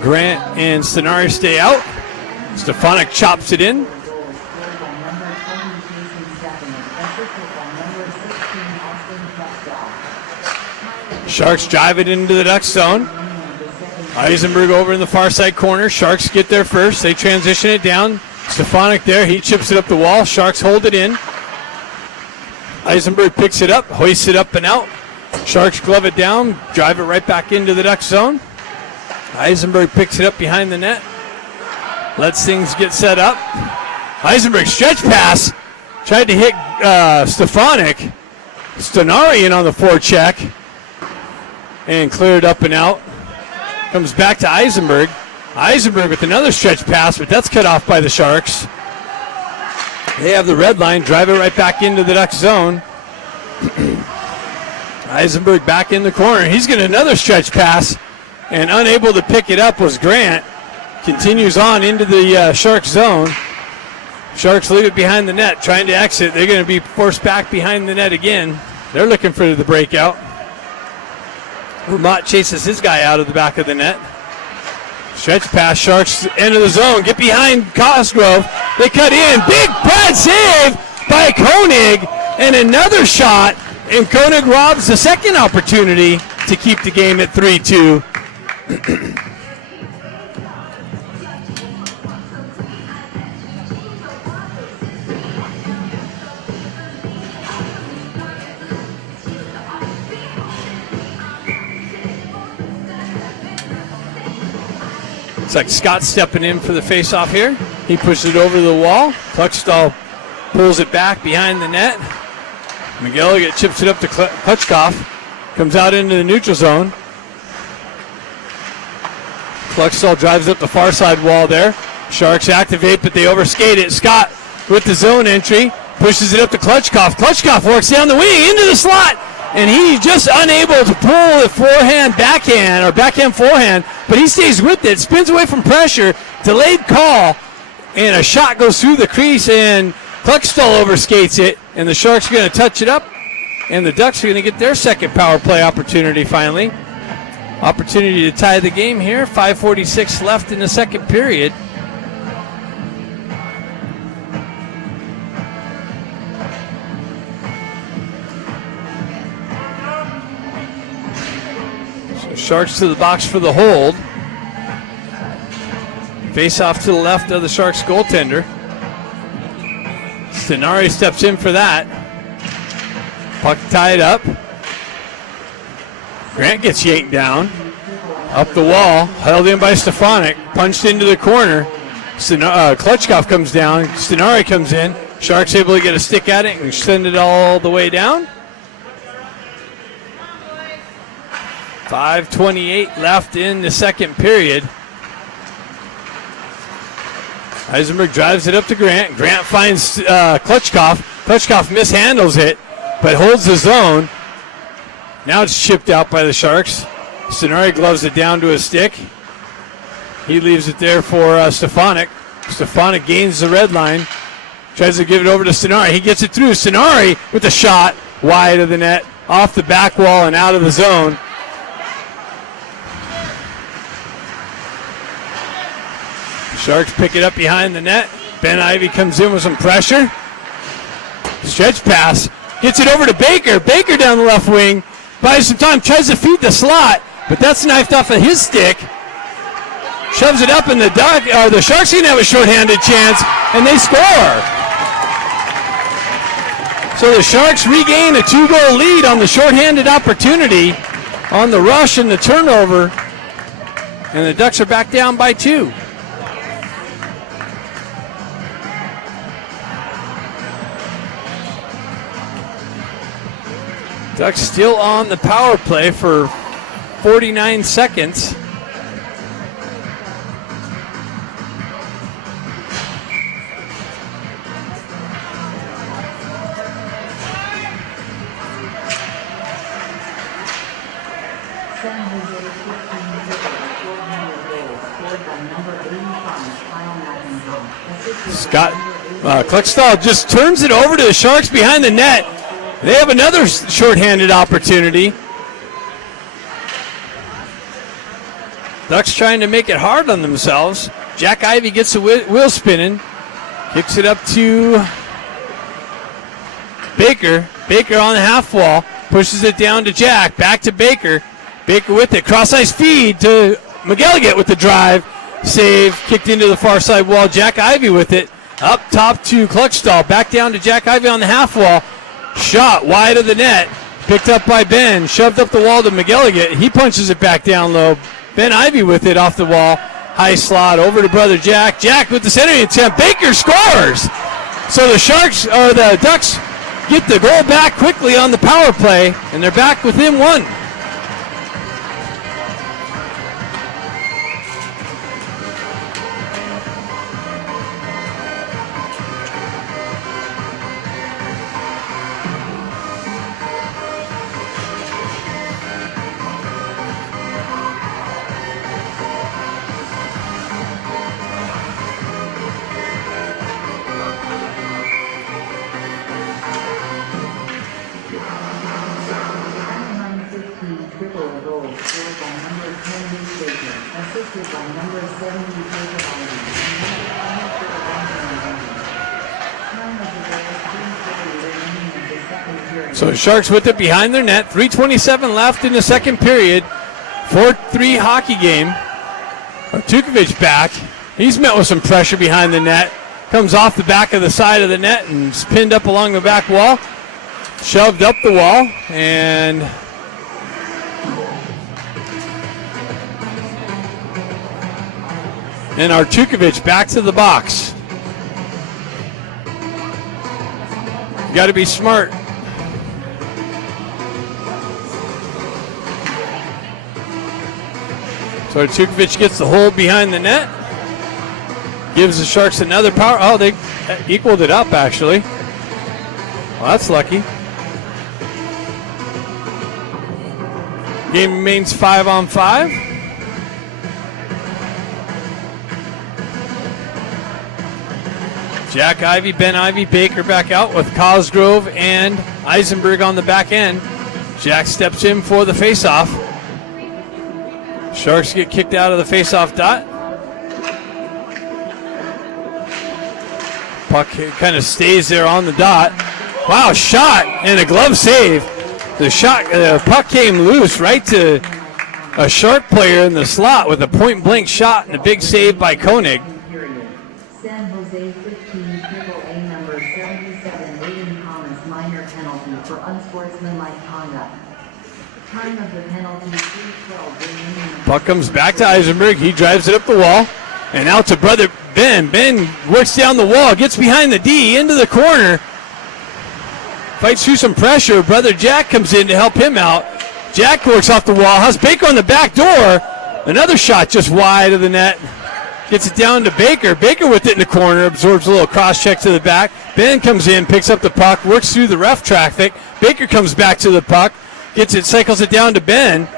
Grant, and Stenari stay out. Stefanik chops it in. Sharks drive it into the Ducks zone. Eisenberg over in the far side corner. Sharks get there first. They transition it down. Stefanik there. He chips it up the wall. Sharks hold it in. Eisenberg picks it up, hoists it up and out. Sharks glove it down, drive it right back into the Ducks zone. Eisenberg picks it up behind the net. Lets things get set up. Eisenberg stretch pass. Tried to hit Stefanik. Stenari in on the forecheck. And cleared up and out. Comes back to Eisenberg. Eisenberg with another stretch pass, but that's cut off by the Sharks. They have the red line, drive it right back into the Ducks zone. Eisenberg back in the corner. He's getting another stretch pass, and unable to pick it up was Grant. Continues on into the Sharks zone. Sharks leave it behind the net, trying to exit. They're going to be forced back behind the net again. They're looking for the breakout. Vermont chases his guy out of the back of the net. Stretch pass, Sharks enter the zone, get behind Cosgrove. They cut in, big pad save by Koenig, and another shot, and Koenig robs the second opportunity to keep the game at 3-2. It's like Scott stepping in for the faceoff here. He pushes it over the wall. Kluckstall pulls it back behind the net. McGilligan chips it up to Klutchkov. Comes out into the neutral zone. Kluckstall drives up the far side wall there. Sharks activate, but they overskate it. Scott with the zone entry. Pushes it up to Klutchkov. Klutchkov works down the wing into the slot. And he's just unable to pull the forehand backhand or backhand forehand, but he stays with it, spins away from pressure, delayed call, and a shot goes through the crease, and Kluckstall overskates it, and the Sharks are going to touch it up, and the Ducks are going to get their second power play opportunity finally. Opportunity to tie the game here, 5:46 left in the second period. Sharks to the box for the hold. Face off to the left of the Sharks goaltender. Stenari steps in for that. Puck tied up. Grant gets yanked down. Up the wall, held in by Stefanik. Punched into the corner. Klutchkov comes down. Stenari comes in. Sharks able to get a stick at it and send it all the way down. 5:28 left in the second period. Eisenberg drives it up to Grant. Grant finds Klutchkov. Klutchkov mishandles it, but holds the zone. Now it's chipped out by the Sharks. Stenari gloves it down to a stick. He leaves it there for Stefanik. Stefanik gains the red line. Tries to give it over to Stenari. He gets it through. Stenari with a shot wide of the net, off the back wall and out of the zone. Sharks pick it up behind the net. Ben Ivy comes in with some pressure. Stretch pass. Gets it over to Baker. Baker down the left wing. Buys some time. Tries to feed the slot. But that's knifed off of his stick. Shoves it up in the the Sharks can have a shorthanded chance. And they score. So the Sharks regain a 2-goal lead on the shorthanded opportunity on the rush and the turnover. And the Ducks are back down by 2. Ducks still on the power play for 49 seconds. Scott Kluckstall just turns it over to the Sharks behind the net. They have another shorthanded opportunity. Ducks trying to make it hard on themselves. Jack Ivey gets the wheel spinning. Kicks it up to Baker. Baker on the half wall. Pushes it down to Jack. Back to Baker. Baker with it. Cross-ice feed to McGilligan with the drive. Save. Kicked into the far side wall. Jack Ivey with it. Up top to Kluckstall. Back down to Jack Ivey on the half wall. Shot wide of the net. Picked up by Ben. Shoved up the wall to McGilligan. He punches it back down low. Ben Ivey with it off the wall. High slot over to brother Jack. Jack with the centering attempt. Baker scores. So the Ducks get the goal back quickly on the power play, and they're back within 1. So the Sharks with it behind their net. 3:27 left in the second period. 4-3 hockey game. Tukovic back. He's met with some pressure behind the net. Comes off the back of the side of the net and is pinned up along the back wall. Shoved up the wall, and Tukovic back to the box. You got to be smart. So Tukovic gets the hold behind the net. Gives the Sharks another power. Oh, they equaled it up, actually. Well, that's lucky. Game remains 5-on-5. Jack Ivey, Ben Ivey, Baker back out with Cosgrove and Eisenberg on the back end. Jack steps in for the faceoff. Sharks get kicked out of the faceoff dot. Puck kind of stays there on the dot. Wow, shot and a glove save. The puck came loose right to a Shark player in the slot with a point-blank shot and a big save by Koenig. San Jose 15, triple A number 77, Aiden Thomas, minor penalty for unsportsmanlike conduct. Time of the penalty, 3:12 remaining. Puck comes back to Eisenberg. He drives it up the wall. And out to brother Ben. Ben works down the wall, gets behind the D, into the corner. Fights through some pressure. Brother Jack comes in to help him out. Jack works off the wall. Has Baker on the back door. Another shot just wide of the net. Gets it down to Baker. Baker with it in the corner. Absorbs a little cross check to the back. Ben comes in, picks up the puck, works through the ref traffic. Baker comes back to the puck. Gets it, cycles it down to Ben.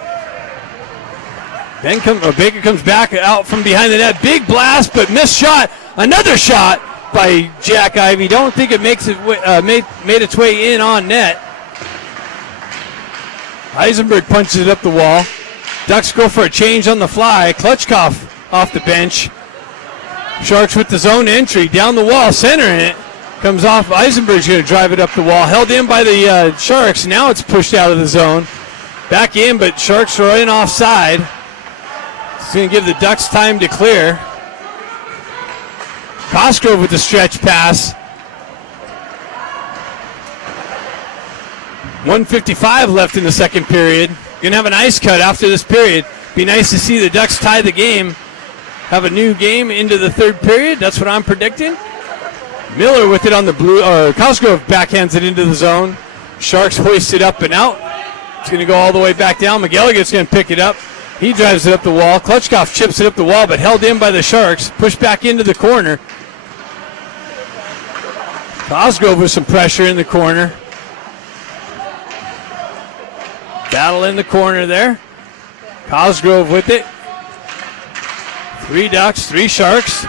Baker comes back out from behind the net. Big blast, but missed shot. Another shot by Jack Ivey. Don't think it makes it made its way in on net. Eisenberg punches it up the wall. Ducks go for a change on the fly. Klutchkov off the bench. Sharks with the zone entry down the wall, centering it. Comes off. Eisenberg's going to drive it up the wall. Held in by the Sharks. Now it's pushed out of the zone. Back in, but Sharks are in offside. It's going to give the Ducks time to clear. Cosgrove with the stretch pass. 1:55 left in the second period. Going to have an ice cut after this period. Be nice to see the Ducks tie the game. Have a new game into the third period. That's what I'm predicting. Miller with it on the blue. Cosgrove backhands it into the zone. Sharks hoist it up and out. It's going to go all the way back down. McGilligan's going to pick it up. He drives it up the wall. Klutchkov chips it up the wall, but held in by the Sharks. Pushed back into the corner. Cosgrove with some pressure in the corner. Battle in the corner there. Cosgrove with it. 3 Ducks, 3 Sharks.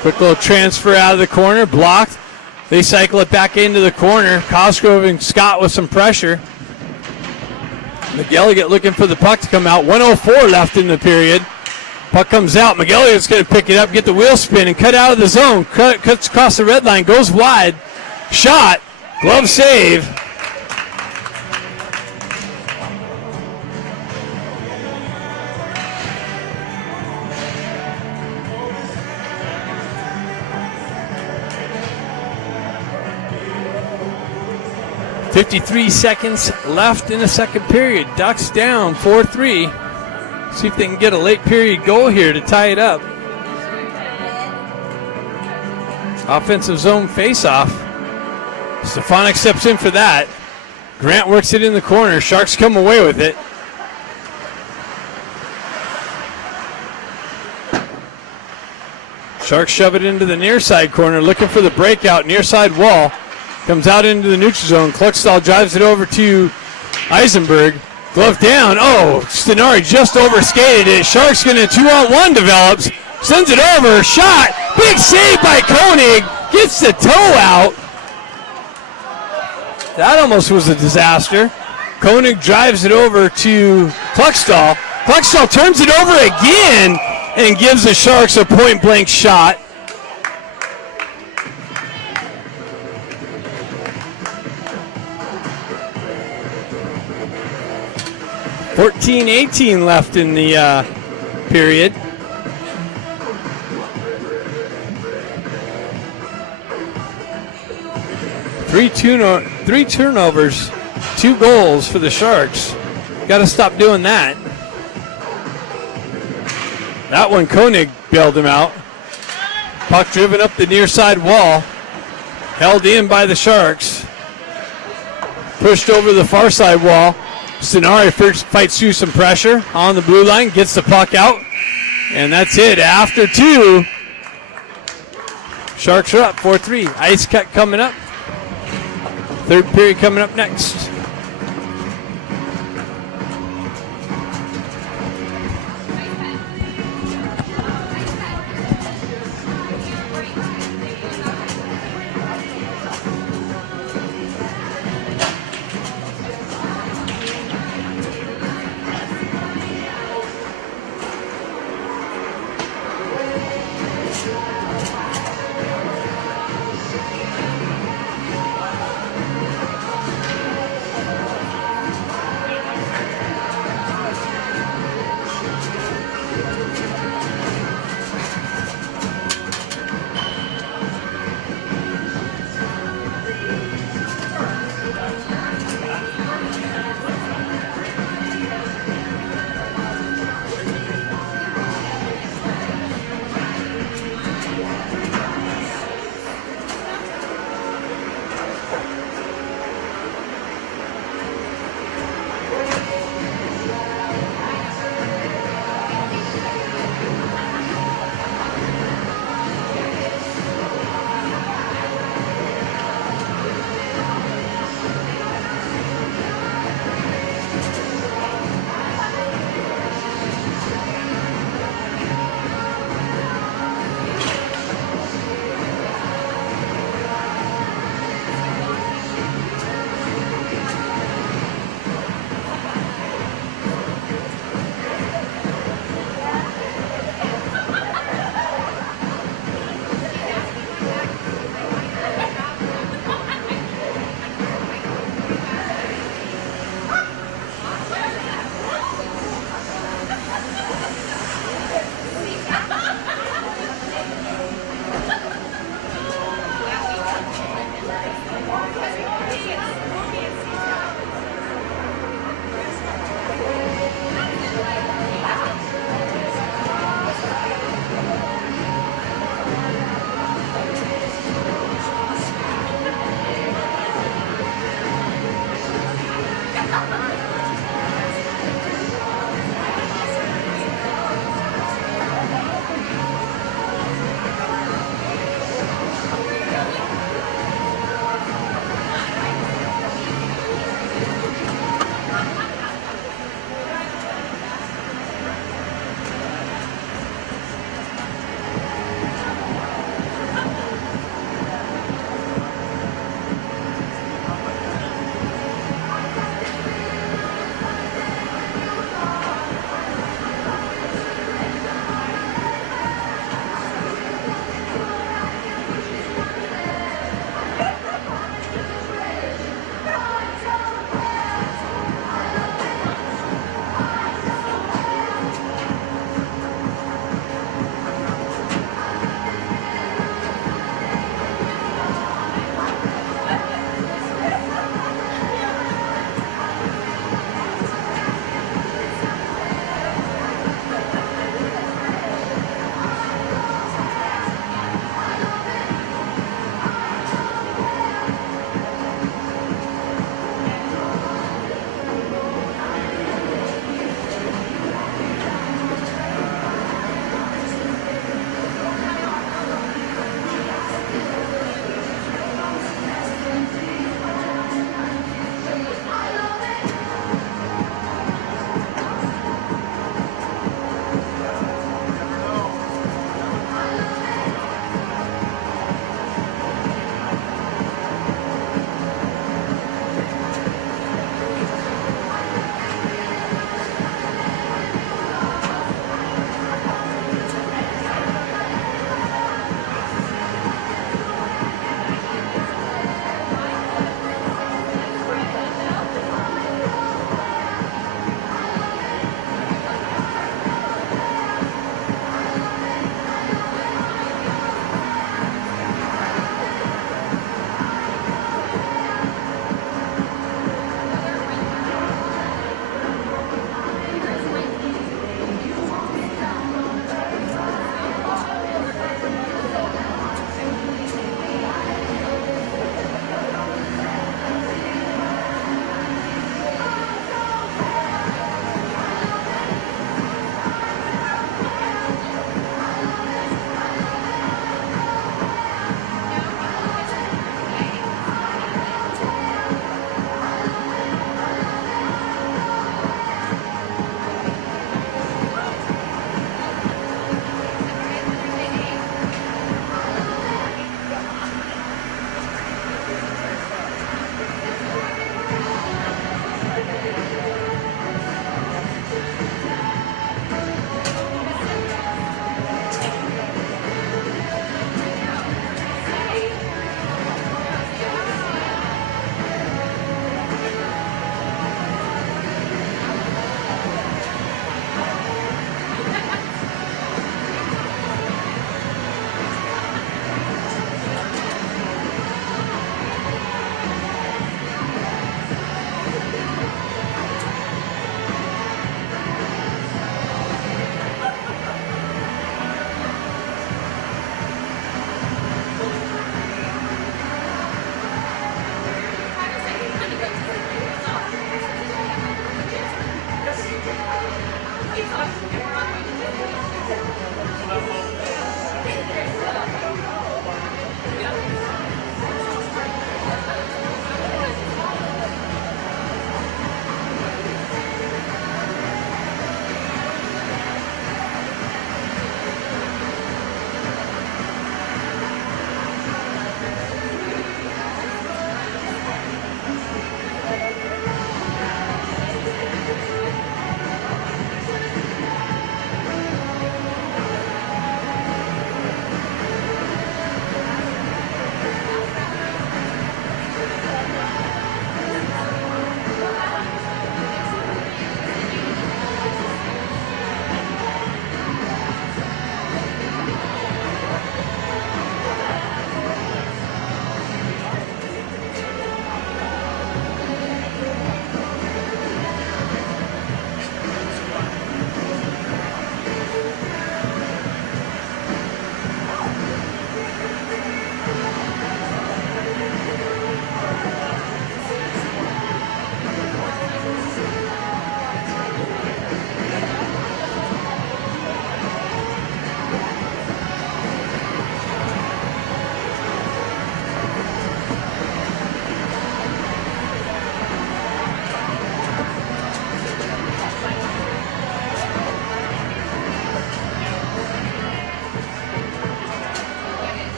Quick little transfer out of the corner, blocked. They cycle it back into the corner. Cosgrove and Scott with some pressure. McGilligan looking for the puck to come out. 1:04 left in the period. Puck comes out. McGilligan's going to pick it up, get the wheel spin, and cut out of the zone. Cuts across the red line, goes wide. Shot, glove save. .53 seconds left in the second period. Ducks down 4-3. See if they can get a late period goal here to tie it up. Offensive zone face-off. Stefanik steps in for that. Grant works it in the corner. Sharks come away with it. Sharks shove it into the near side corner, looking for the breakout, near side wall. Comes out into the neutral zone. Kluckstall drives it over to Eisenberg. Glove down. Oh, Stenari just overskated it. Sharks going to 2-on-1 develops. Sends it over. Shot. Big save by Koenig. Gets the toe out. That almost was a disaster. Koenig drives it over to Kluckstall. Kluckstall turns it over again and gives the Sharks a point-blank shot. 14-18 left in the period. Three turnovers, 2 goals for the Sharks. Got to stop doing that. That one, Koenig bailed him out. Puck driven up the near side wall. Held in by the Sharks. Pushed over the far side wall. Stenari first fights through some pressure on the blue line, gets the puck out, and that's it. After 2, Sharks are up 4-3. Ice cut coming up. Third period coming up next.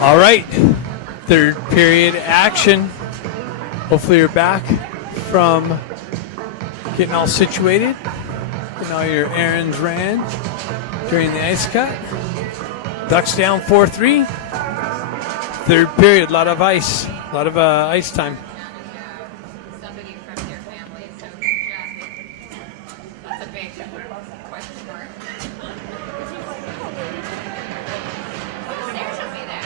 All right, third period action. Hopefully you're back from getting all situated, getting all your errands ran during the ice cut. Ducks down 4-3. Third period, a lot of ice time. Somebody from your family, so Jeff, that's a big question mark. Sarah showed me that.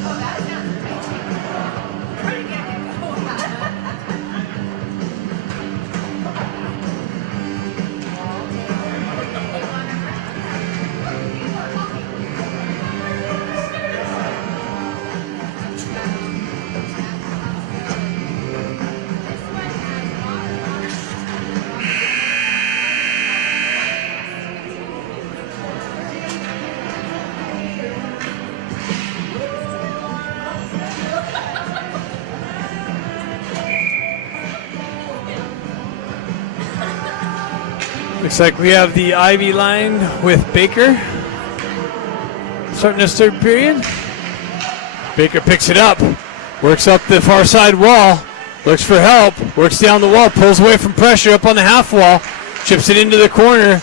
Oh, that sounds amazing. Try to get it. Looks like we have the Ivy line with Baker starting this third period. Baker picks it up, works up the far side wall, looks for help, works down the wall, pulls away from pressure up on the half wall, chips it into the corner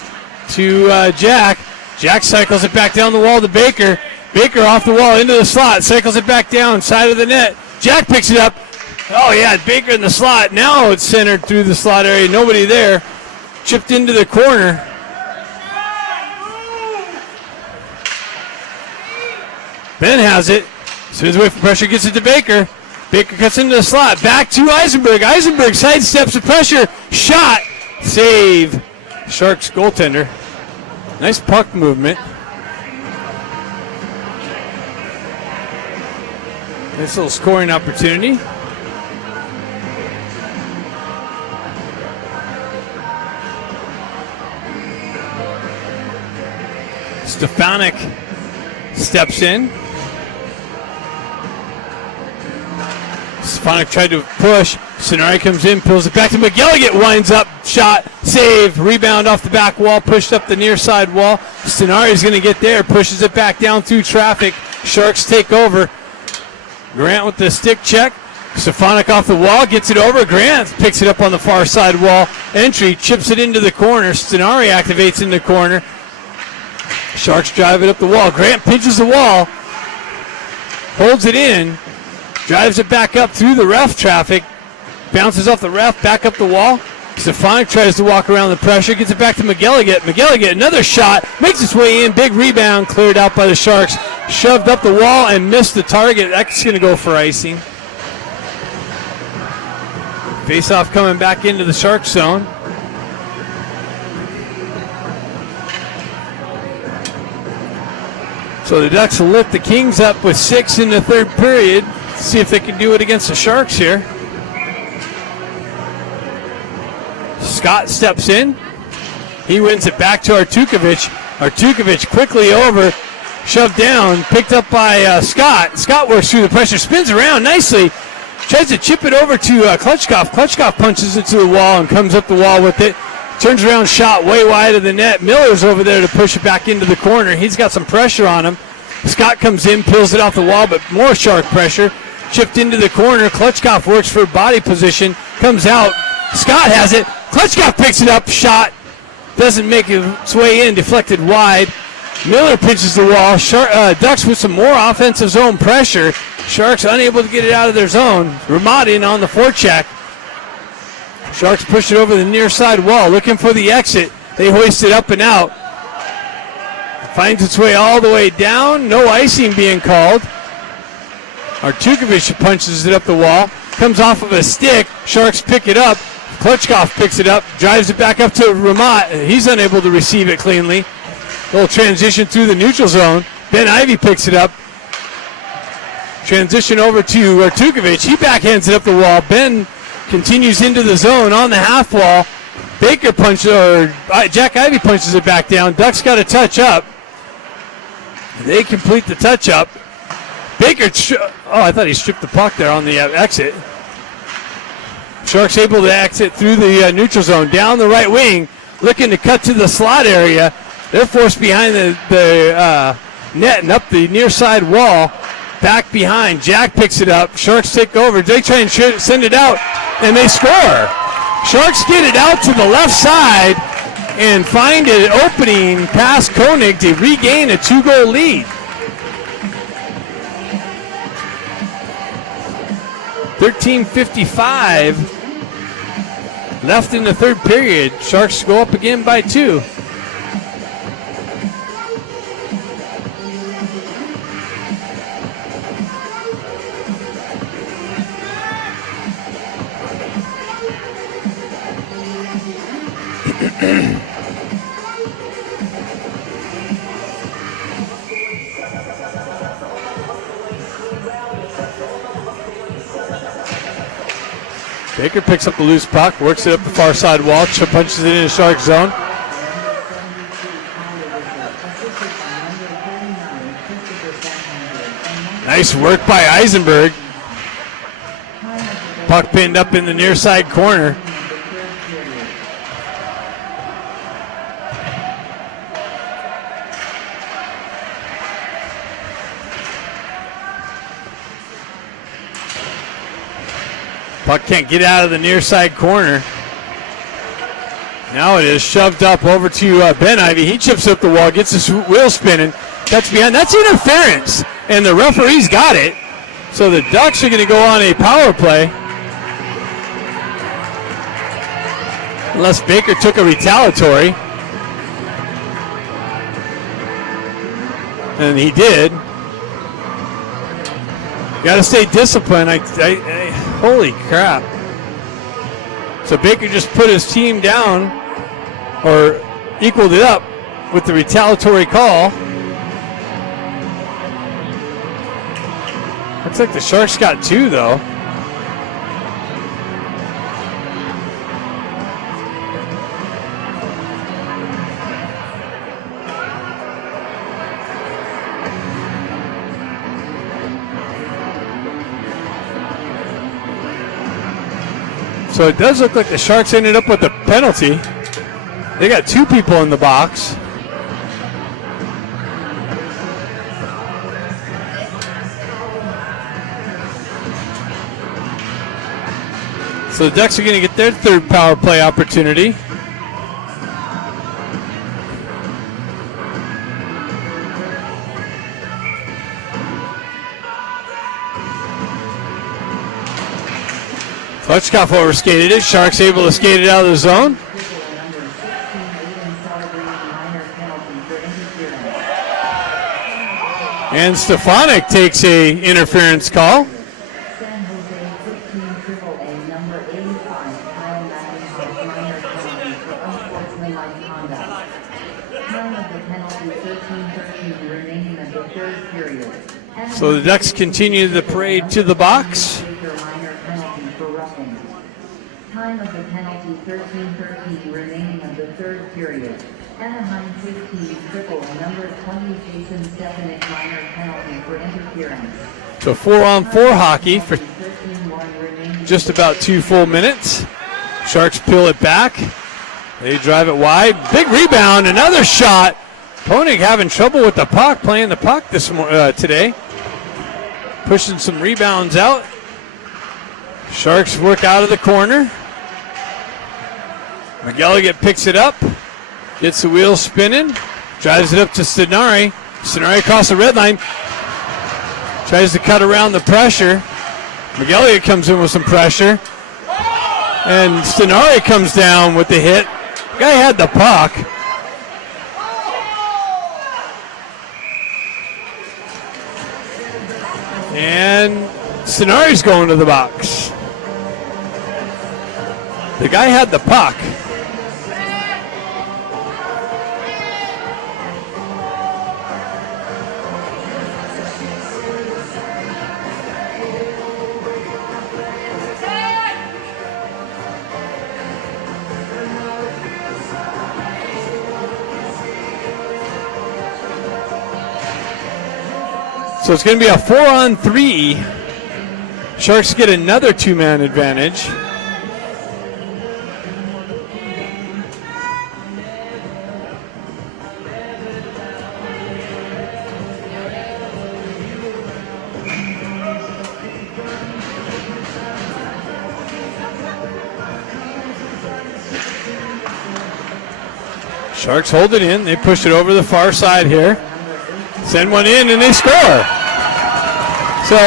to Jack. Jack cycles it back down the wall to Baker. Baker off the wall into the slot, cycles it back down, side of the net. Jack picks it up. Oh yeah, Baker in the slot. Now it's centered through the slot area, nobody there. Chipped into the corner. Ben has it. Spins away from pressure, gets it to Baker. Baker cuts into the slot. Back to Eisenberg. Eisenberg sidesteps the pressure. Shot. Save. Sharks goaltender. Nice puck movement. Nice little scoring opportunity. Stefanik steps in. Stefanik tried to push. Sonari comes in, pulls it back to McGilligan. Winds up, shot, save, rebound off the back wall, pushed up the near side wall. Sonari's going to get there, pushes it back down through traffic. Sharks take over. Grant with the stick check. Stefanik off the wall, gets it over. Grant picks it up on the far side wall. Entry, chips it into the corner. Sonari activates in the corner. Sharks drive it up the wall. Grant pinches the wall, holds it in, drives it back up through the ref traffic, bounces off the ref, back up the wall. Stefanik tries to walk around the pressure, gets it back to McGilligan. McGilligan, another shot, makes its way in, big rebound, cleared out by the Sharks, shoved up the wall and missed the target. That's going to go for icing. Face-off coming back into the Shark zone. So the Ducks will lift the Kings up with 6 in the third period. See if they can do it against the Sharks here. Scott steps in. He wins it back to Artukovic. Artukovic quickly over, shoved down, picked up by Scott. Scott works through the pressure, spins around nicely, tries to chip it over to Klutchkov. Klutchkov punches it to the wall and comes up the wall with it. Turns around, shot way wide of the net. Miller's over there to push it back into the corner. He's got some pressure on him. Scott comes in, peels it off the wall, but more Shark pressure. Chipped into the corner. Klutchkov works for body position. Comes out. Scott has it. Klutchkov picks it up. Shot. Doesn't make its way in. Deflected wide. Miller pinches the wall. Ducks with some more offensive zone pressure. Sharks unable to get it out of their zone. Ramadin on the forecheck. Sharks push it over the near side wall, looking for the exit. They hoist it up and out. Finds its way all the way down. No icing being called. Artukovic punches it up the wall. Comes off of a stick. Sharks pick it up. Klutchkov picks it up. Drives it back up to Ramat. He's unable to receive it cleanly. Little transition through the neutral zone. Ben Ivy picks it up. Transition over to Artukovic. He backhands it up the wall. Ben continues into the zone on the half wall. Baker punches, or Jack Ivy punches it back down. Ducks got a touch up. They complete the touch up. Baker, I thought he stripped the puck there on the exit. Sharks able to exit through the neutral zone, down the right wing, looking to cut to the slot area. They're forced behind the net and up the near side wall. Back behind. Jack picks it up. Sharks take over. They try and send it out, and they score. Sharks get it out to the left side and find an opening past Koenig to regain a 2-goal lead. 13:55 left in the third period. Sharks go up again by 2. Baker picks up the loose puck, works it up the far side wall, punches it in a Shark zone. Nice work by Eisenberg. Puck pinned up in the near side corner. Puck can't get out of the near side corner. Now it is shoved up over to Ben Ivy. He chips up the wall, gets his wheel spinning. That's behind. That's interference, and the referee's got it. So the Ducks are going to go on a power play. Unless Baker took a retaliatory. And he did. Got to stay disciplined. Holy crap. So Baker just put his team down, or equaled it up with the retaliatory call. Looks like the Sharks got 2 though. So it does look like the Sharks ended up with a penalty. They got 2 people in the box. So the Ducks are going to get their third power play opportunity. Klutchkov overskated it. Sharks able to skate it out of the zone. And Stefanik takes a interference call. So the Ducks continue the parade to the box. Time of the penalty 13:13 remaining of the third period. Anaheim 15 triple and number 20 Jason Stefanik minor penalty for interference. So 4-on-4 hockey for just about 2 full minutes. Sharks peel it back. They drive it wide. Big rebound, another shot. Koenig having trouble with the puck, playing the puck today. Pushing some rebounds out. Sharks work out of the corner. McElligott picks it up, gets the wheel spinning, drives it up to Stenari. Stenari across the red line, tries to cut around the pressure. McElligott comes in with some pressure, and Stenari comes down with the hit. The guy had the puck. And Stenari's going to the box. The guy had the puck. So it's going to be a 4-on-3. Sharks get another 2-man advantage. Sharks hold it in. They push it over the far side here. Send one in and they score. So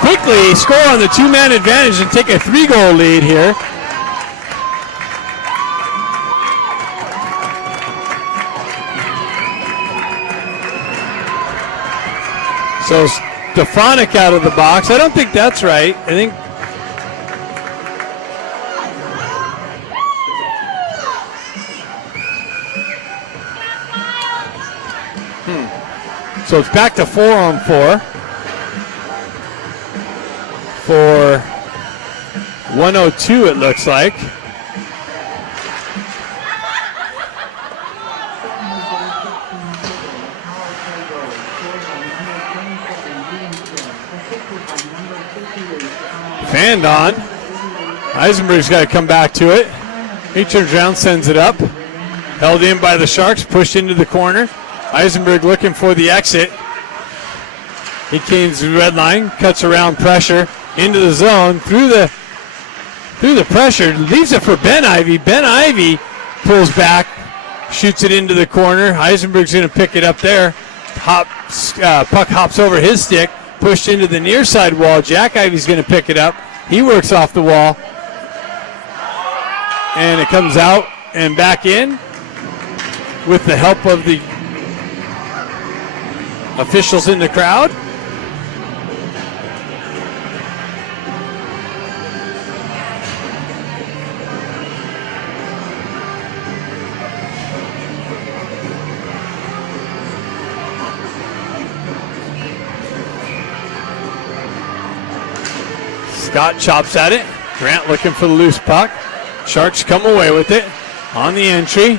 quickly score on the two-man advantage and take a 3-goal lead here. So Stefanik out of the box. I don't think that's right. I think so it's back to 4-on-4 for 102 it looks like. Fanned on. Eisenberg's got to come back to it. He turns around, sends it up. Held in by the Sharks, pushed into the corner. Eisenberg looking for the exit. He gains the red line, cuts around pressure into the zone through the pressure, leaves it for Ben Ivy. Ben Ivy pulls back, shoots it into the corner. Eisenberg's going to pick it up there. Puck hops over his stick, pushed into the near side wall. Jack Ivy's going to pick it up. He works off the wall, and it comes out and back in with the help of the officials in the crowd. Scott chops at it. Grant looking for the loose puck. Sharks come away with it on the entry.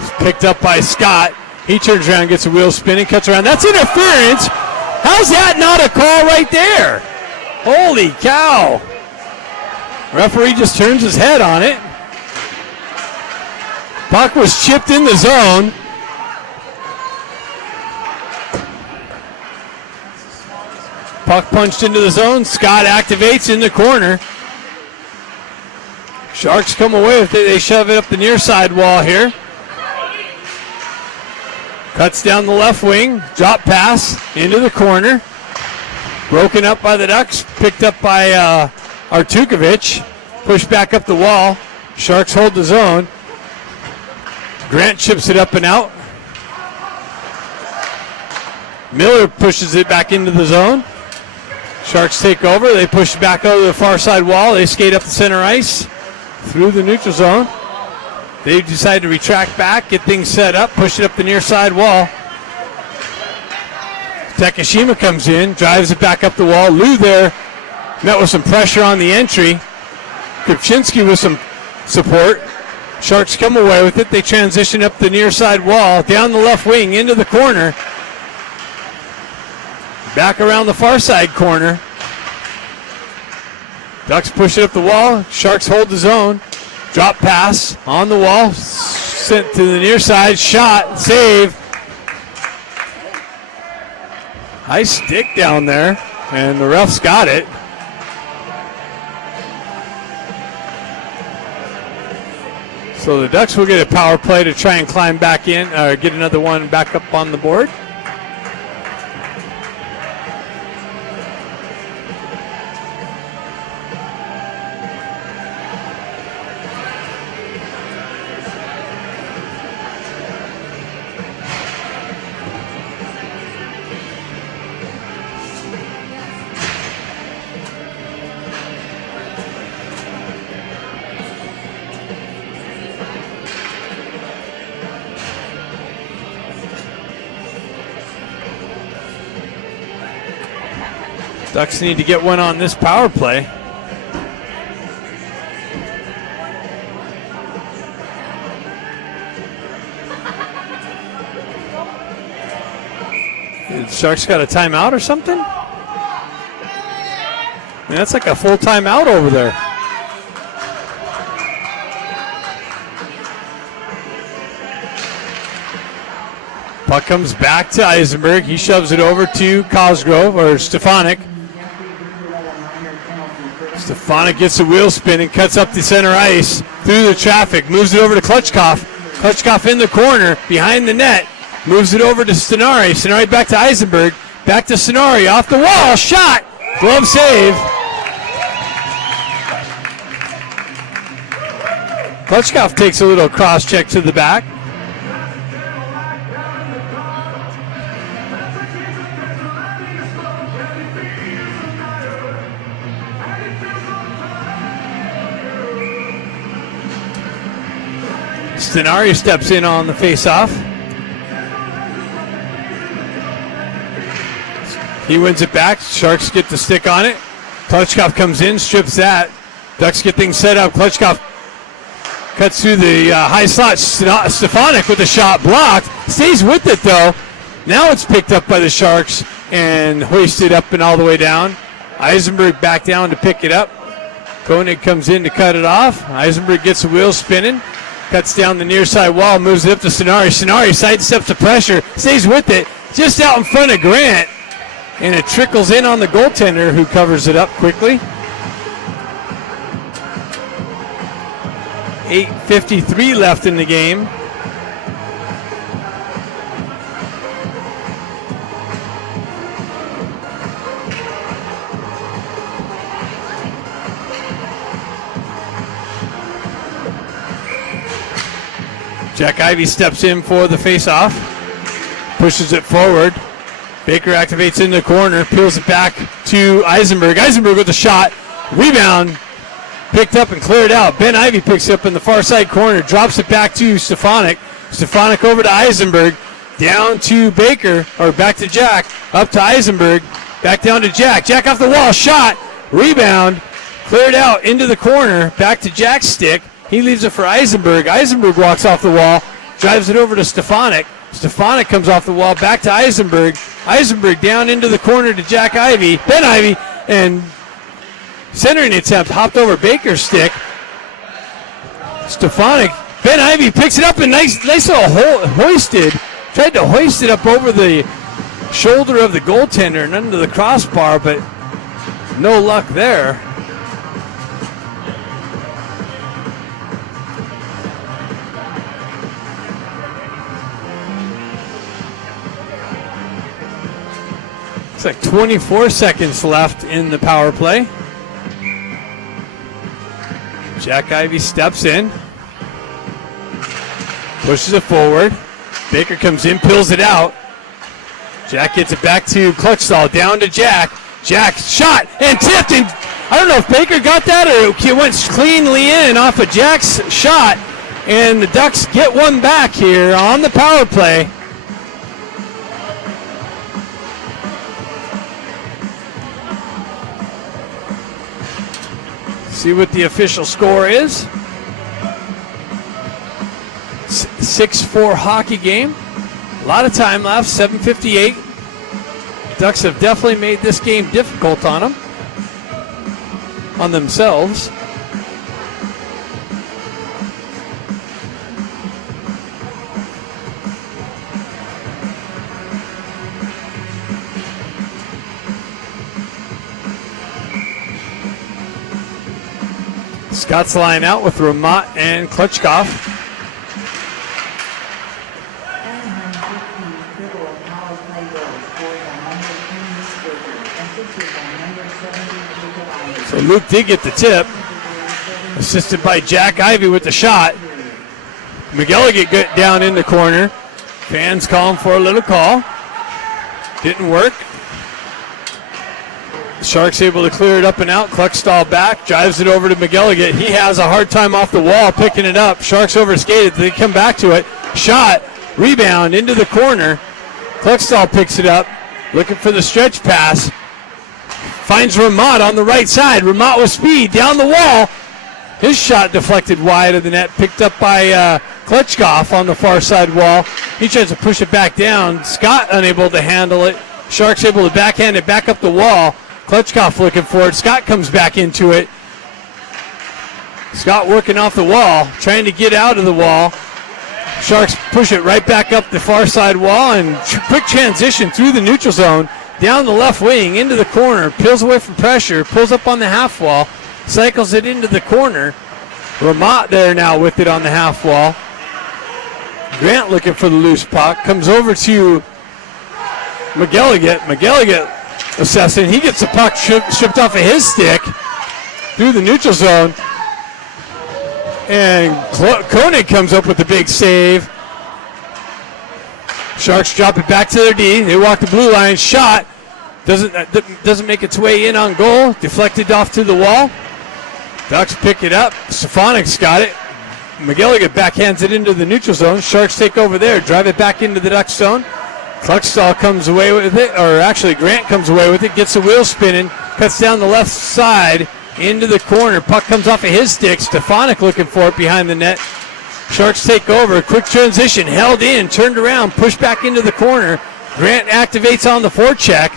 It's picked up by Scott. He turns around, gets a wheel spinning, cuts around. That's interference. How's that not a call right there? Holy cow. Referee just turns his head on it. Puck was chipped in the zone. Puck punched into the zone. Scott activates in the corner. Sharks come away with it. They shove it up the near side wall here. Cuts down the left wing. Drop pass into the corner. Broken up by the Ducks. Picked up by Artukovic. Pushed back up the wall. Sharks hold the zone. Grant chips it up and out. Miller pushes it back into the zone. Sharks take over. They push back over the far side wall. They skate up the center ice through the neutral zone. They decide to retract back, get things set up, push it up the near side wall. Takashima comes in, drives it back up the wall. Lou there met with some pressure on the entry. Kupczynski with some support. Sharks come away with it. They transition up the near side wall, down the left wing, into the corner. Back around the far side corner. Ducks push it up the wall. Sharks hold the zone. Drop pass on the wall. Sent to the near side. Shot. Save. High stick down there. And the ref's got it. So the Ducks will get a power play to try and climb back in, or get another one back up on the board. Ducks need to get one on this power play. The Sharks got a timeout or something? Man, that's like a full timeout over there. Puck comes back to Eisenberg. He shoves it over to Cosgrove, or Stefanik. Stefanik gets a wheel spin and cuts up the center ice through the traffic. Moves it over to Klitschkoff. Klitschkoff in the corner, behind the net, moves it over to Stenari. Stenari back to Eisenberg, back to Stenari, off the wall, shot, glove save. Klitschkoff takes a little cross check to the back. Stenari steps in on the faceoff. He wins it back. Sharks get the stick on it. Klitschkoff comes in, strips that. Ducks get things set up. Klitschkoff cuts through the high slot. Stefanik with the shot blocked. Stays with it though. Now it's picked up by the Sharks and hoisted up and all the way down. Eisenberg back down to pick it up. Koenig comes in to cut it off. Eisenberg gets the wheels spinning. Cuts down the near side wall, moves it up to Stenari. Stenari sidesteps the pressure, stays with it, just out in front of Grant. And it trickles in on the goaltender who covers it up quickly. 8:53 left in the game. Jack Ivey steps in for the faceoff, pushes it forward. Baker activates in the corner, peels it back to Eisenberg. Eisenberg with a shot, rebound, picked up and cleared out. Ben Ivey picks it up in the far side corner, drops it back to Stefanik. Stefanik over to Eisenberg, down to Baker, or back to Jack, up to Eisenberg, back down to Jack. Jack off the wall, shot, rebound, cleared out into the corner, back to Jack's stick. He leaves it for Eisenberg. Eisenberg walks off the wall, drives it over to Stefanik. Stefanik comes off the wall, back to Eisenberg. Eisenberg down into the corner to Jack Ivey. Ben Ivey, and centering attempt, hopped over Baker's stick. Stefanik, Ben Ivey picks it up and nice little hoisted. Tried to hoist it up over the shoulder of the goaltender and under the crossbar, but no luck there. Like 24 seconds left in the power play. Jack Ivey steps in, pushes it forward. Baker comes in, peels it out. Jack gets it back to Klitschkoff, down to Jack. Jack shot and tipped, and I don't know if Baker got that or it went cleanly in off of Jack's shot, and the Ducks get one back here on the power play. See what the official score is. 6-4 hockey game. A lot of time left, 7:58. Ducks have definitely made this game difficult on them, on themselves. Scott's line out with Ramat and Klitschkoff. So Luke did get the tip, assisted by Jack Ivey with the shot. McGilligan get down in the corner. Fans calling for a little call. Didn't work. Sharks able to clear it up and out. Klitschkoff back, drives it over to McGilligan. He has a hard time off the wall picking it up. Sharks overskated. They come back to it. Shot, rebound into the corner. Klitschkoff picks it up, looking for the stretch pass. Finds Ramat on the right side. Ramat with speed down the wall. His shot deflected wide of the net, picked up by Klitschkoff on the far side wall. He tries to push it back down. Scott unable to handle it. Sharks able to backhand it back up the wall. Klitschkoff looking for it. Scott comes back into it. Scott working off the wall, trying to get out of the wall. Sharks push it right back up the far side wall, and quick transition through the neutral zone, down the left wing, into the corner, peels away from pressure, pulls up on the half wall, cycles it into the corner. Ramat there now with it on the half wall. Grant looking for the loose puck. Comes over to McGilligan. McGilligan assessing. He gets the puck shipped off of his stick through the neutral zone. And Koenig comes up with the big save. Sharks drop it back to their D. They walk the blue line. Shot. Doesn't make its way in on goal. Deflected off to the wall. Ducks pick it up. Stefanik's got it. McGilligan backhands it into the neutral zone. Sharks take over there. Drive it back into the Ducks zone. Kluckstall comes away with it, or actually Grant comes away with it. Gets the wheel spinning. Cuts down the left side into the corner. Puck comes off of his stick. Stefanik looking for it behind the net. Sharks take over. Quick transition. Held in. Turned around. Pushed back into the corner. Grant activates on the forecheck.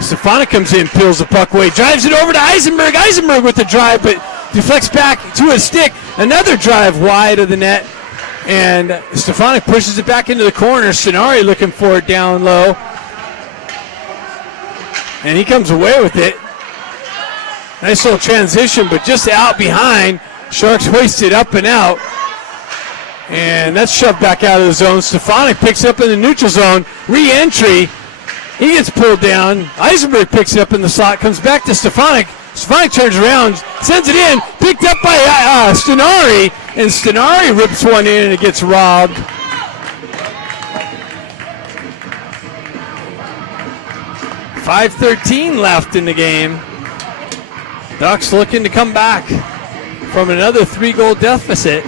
Stefanik comes in, peels the puck away, drives it over to Eisenberg. Eisenberg with the drive, but deflects back to his stick. Another drive wide of the net, and Stefanik pushes it back into the corner. Stenari looking for it down low, and he comes away with it. Nice little transition, but just out behind. Sharks hoist it up and out, and that's shoved back out of the zone. Stefanik picks up in the neutral zone. Re-entry. He gets pulled down. Eisenberg picks it up in the slot, comes back to Stefanik. Stefanik turns around, sends it in, picked up by Stenari, and Stenari rips one in and it gets robbed. .5:13 left in the game. Ducks looking to come back from another 3-goal deficit.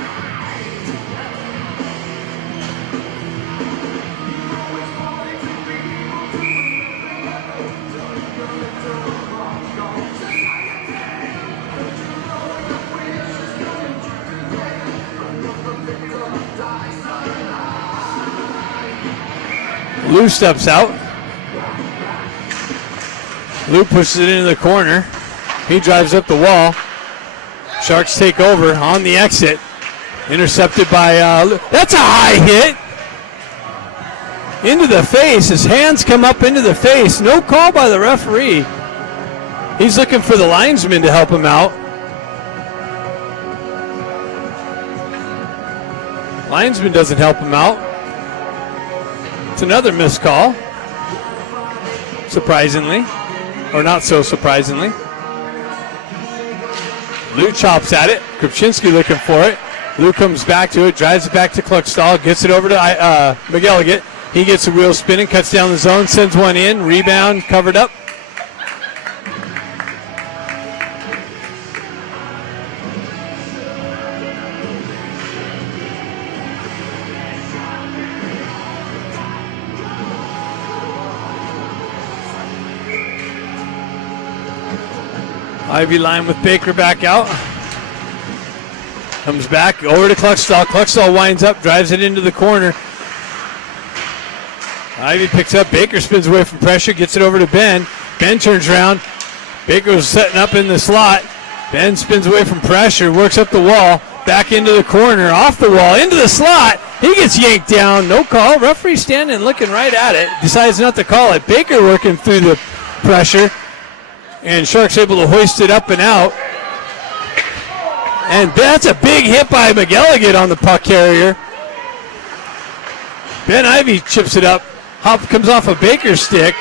Lou steps out. Lou pushes it into the corner. He drives up the wall. Sharks take over on the exit. Intercepted by Lou. That's a high hit. Into the face. His hands come up into the face. No call by the referee. He's looking for the linesman to help him out. Linesman doesn't help him out. It's another missed call, surprisingly, or not so surprisingly. Lou chops at it. Krupczynski looking for it. Lou comes back to it, drives it back to Kluckstall, gets it over to McGilligan. He gets a wheel spinning, cuts down the zone, sends one in, rebound, covered up. Ivy line with Baker back out. Comes back over to Kluckstall. Kluckstall winds up, drives it into the corner. Ivy picks up. Baker spins away from pressure, gets it over to Ben. Ben turns around. Baker was setting up in the slot. Ben spins away from pressure, works up the wall, back into the corner, off the wall, into the slot. He gets yanked down. No call. Referee standing looking right at it. Decides not to call it. Baker working through the pressure. And Sharks able to hoist it up and out. And that's a big hit by McGilligan on the puck carrier. Ben Ivy chips it up. Hop comes off of Baker's stick.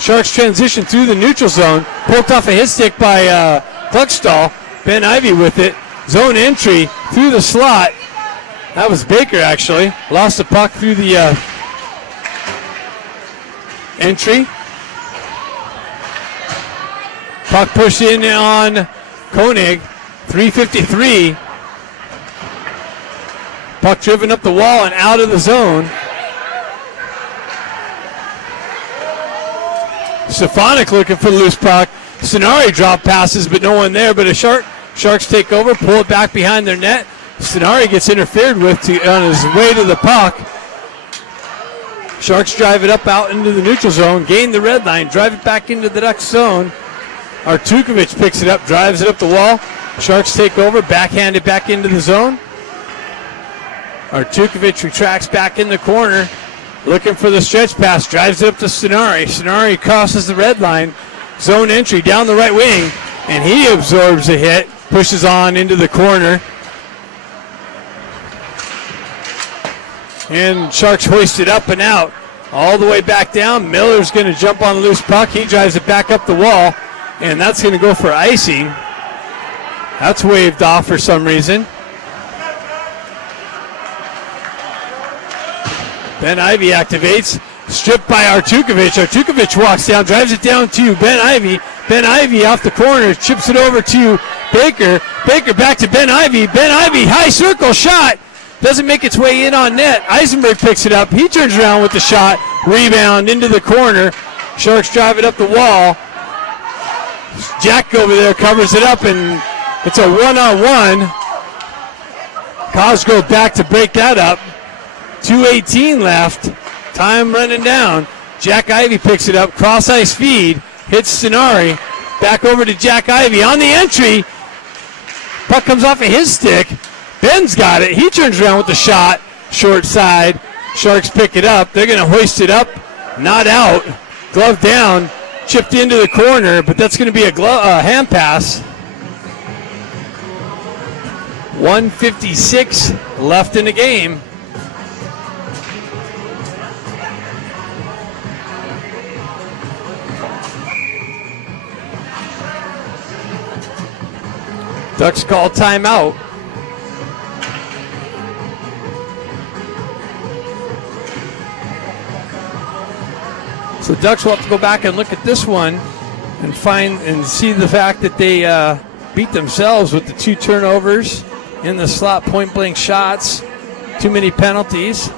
Sharks transition through the neutral zone. Poked off of his stick by Kluckstall. Ben Ivy with it. Zone entry through the slot. That was Baker actually. Lost the puck through the entry. Puck pushed in on Koenig. 3:53. Puck driven up the wall and out of the zone. Stefanik looking for the loose puck. Stenari drop passes, but no one there. But Sharks take over, pull it back behind their net. Stenari gets interfered with on his way to the puck. Sharks drive it up out into the neutral zone, gain the red line, drive it back into the Ducks zone. Artukovic picks it up, drives it up the wall. Sharks take over, backhand it back into the zone. Artukovic retracts back in the corner, looking for the stretch pass, drives it up to Stenari. Stenari crosses the red line, zone entry down the right wing, and he absorbs a hit, pushes on into the corner. And Sharks hoist it up and out. All the way back down. Miller's going to jump on the loose puck. He drives it back up the wall. And that's going to go for icing. That's waved off for some reason. Ben Ivy activates. Stripped by Artukovic. Artukovic walks down, drives it down to Ben Ivy. Ben Ivy off the corner, chips it over to Baker. Baker back to Ben Ivy. Ben Ivy, high circle shot. Doesn't make its way in on net. Eisenberg picks it up. He turns around with the shot. Rebound into the corner. Sharks drive it up the wall. Jack over there covers it up, and it's a one-on-one. Cosgrove back to break that up. 2:18 left. Time running down. Jack Ivy picks it up. Cross ice feed. Hits Stenari. Back over to Jack Ivy on the entry. Puck comes off of his stick. Ben's got it. He turns around with the shot. Short side. Sharks pick it up. They're going to hoist it up. Not out. Glove down. Chipped into the corner, but that's going to be a hand pass. 1:56 left in the game. Ducks call timeout. So Ducks will have to go back and look at this one and find and see the fact that they beat themselves with the 2 turnovers in the slot, point blank shots, too many penalties,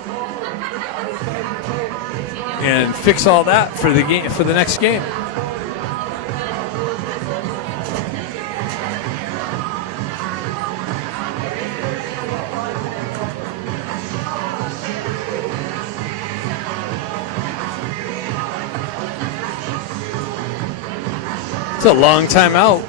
and fix all that for the game, for the next game. It's a long time out.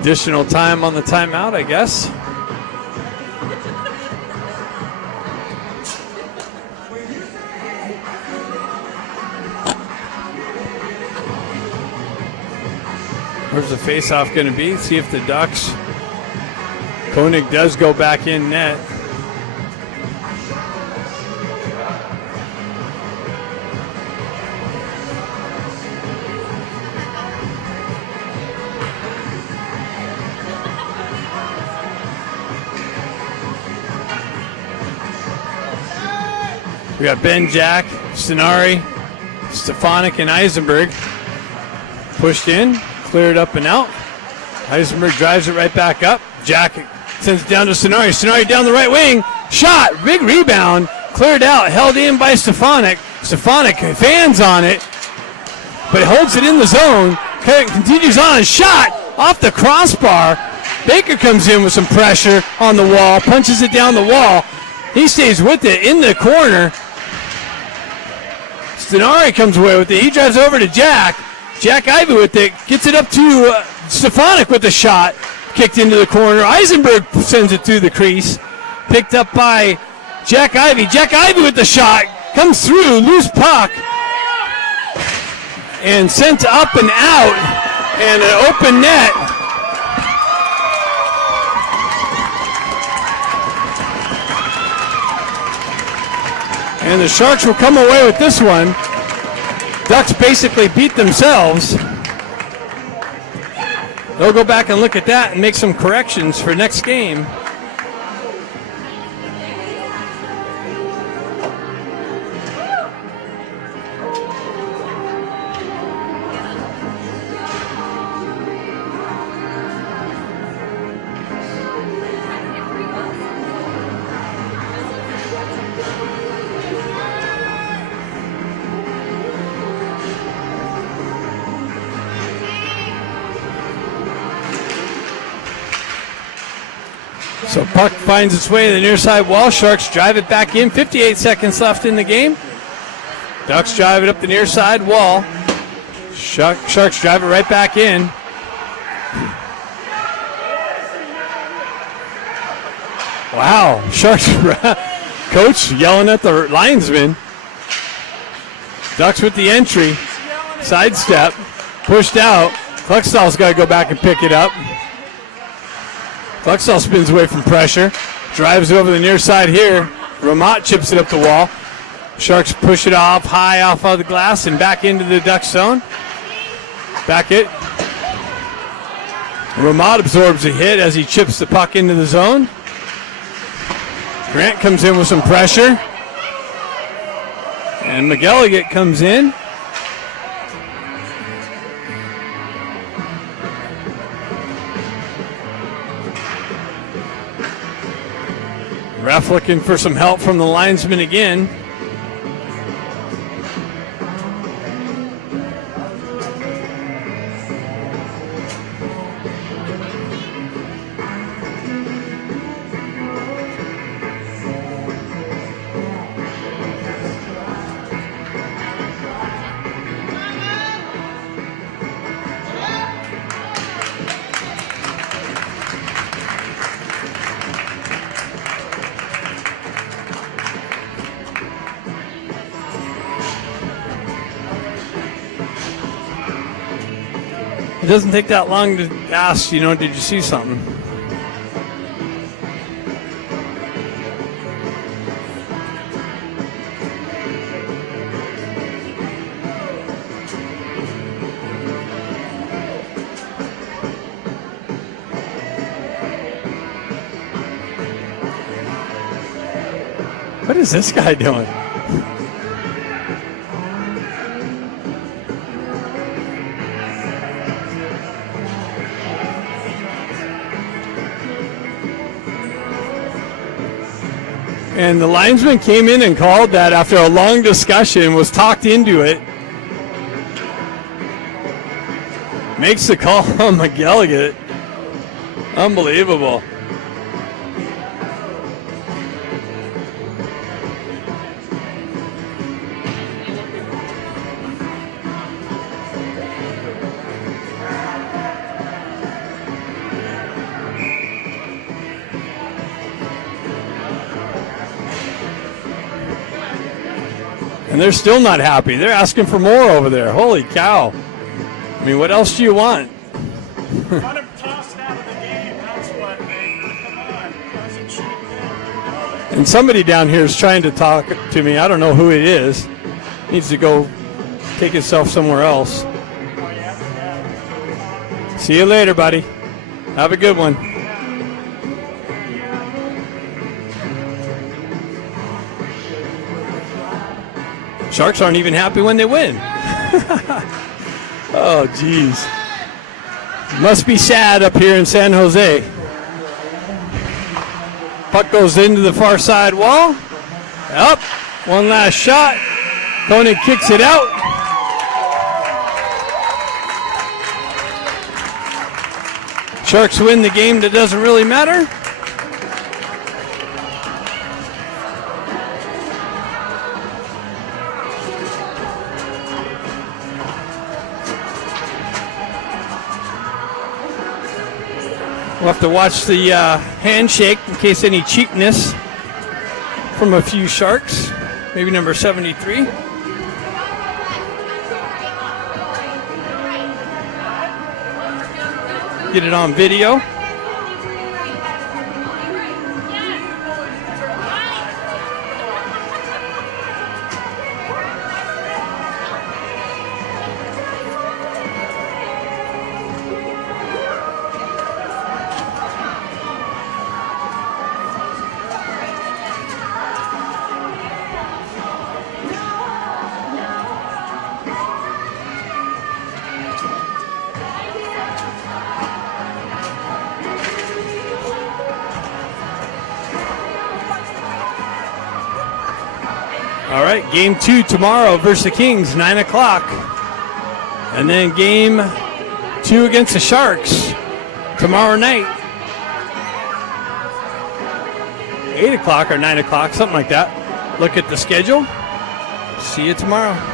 Additional time on the timeout, I guess. Where's the faceoff going to be? See if the Ducks. Koenig does go back in net. We got Ben, Jack, Stenari, Stefanik, and Eisenberg. Pushed in, cleared up and out. Eisenberg drives it right back up. Jack sends it down to Stenari. Stenari down the right wing. Shot, big rebound. Cleared out, held in by Stefanik. Stefanik fans on it, but holds it in the zone. Continues on, shot off the crossbar. Baker comes in with some pressure on the wall, punches it down the wall. He stays with it in the corner. Stenari comes away with it. He drives over to Jack. Jack Ivy with it. Gets it up to Stefanik with the shot. Kicked into the corner. Eisenberg sends it through the crease. Picked up by Jack Ivy. Jack Ivy with the shot. Comes through. Loose puck. And sent up and out. And an open net. And the Sharks will come away with this one. Ducks basically beat themselves. They'll go back and look at that and make some corrections for next game. So puck finds its way to the near side wall. Sharks drive it back in. 58 seconds left in the game. Ducks drive it up the near side wall. Sharks drive it right back in. Wow, Sharks coach yelling at the linesman. Ducks with the entry. Sidestep. Pushed out. Klexstall's got to go back and pick it up. Klexstall spins away from pressure. Drives it over the near side here. Ramat chips it up the wall. Sharks push it off high off of the glass and back into the Ducks zone. Back it. Ramat absorbs a hit as he chips the puck into the zone. Grant comes in with some pressure. And McElligott comes in. Ref looking for some help from the linesman again. It doesn't take that long to ask, did you see something? What is this guy doing? And the linesman came in and called that after a long discussion, was talked into it. Makes the call on McElligott. Unbelievable. And they're still not happy. They're asking for more over there. Holy cow. I mean, what else do you want? Want him tossed out of the game. That's what, man. Come on. That's a cheap thing. And somebody down here is trying to talk to me. I don't know who it is. Needs to go take himself somewhere else. See you later, buddy. Have a good one. Sharks aren't even happy when they win. Oh, geez. Must be sad up here in San Jose. Puck goes into the far side wall. Up. One last shot. Koenig kicks it out. Sharks win the game that doesn't really matter. We'll have to watch the handshake in case any cheapness from a few Sharks. Maybe number 73. Get it on video. All right, game 2 tomorrow versus the Kings, 9 o'clock. And then game 2 against the Sharks tomorrow night. 8 o'clock or 9 o'clock, something like that. Look at the schedule. See you tomorrow.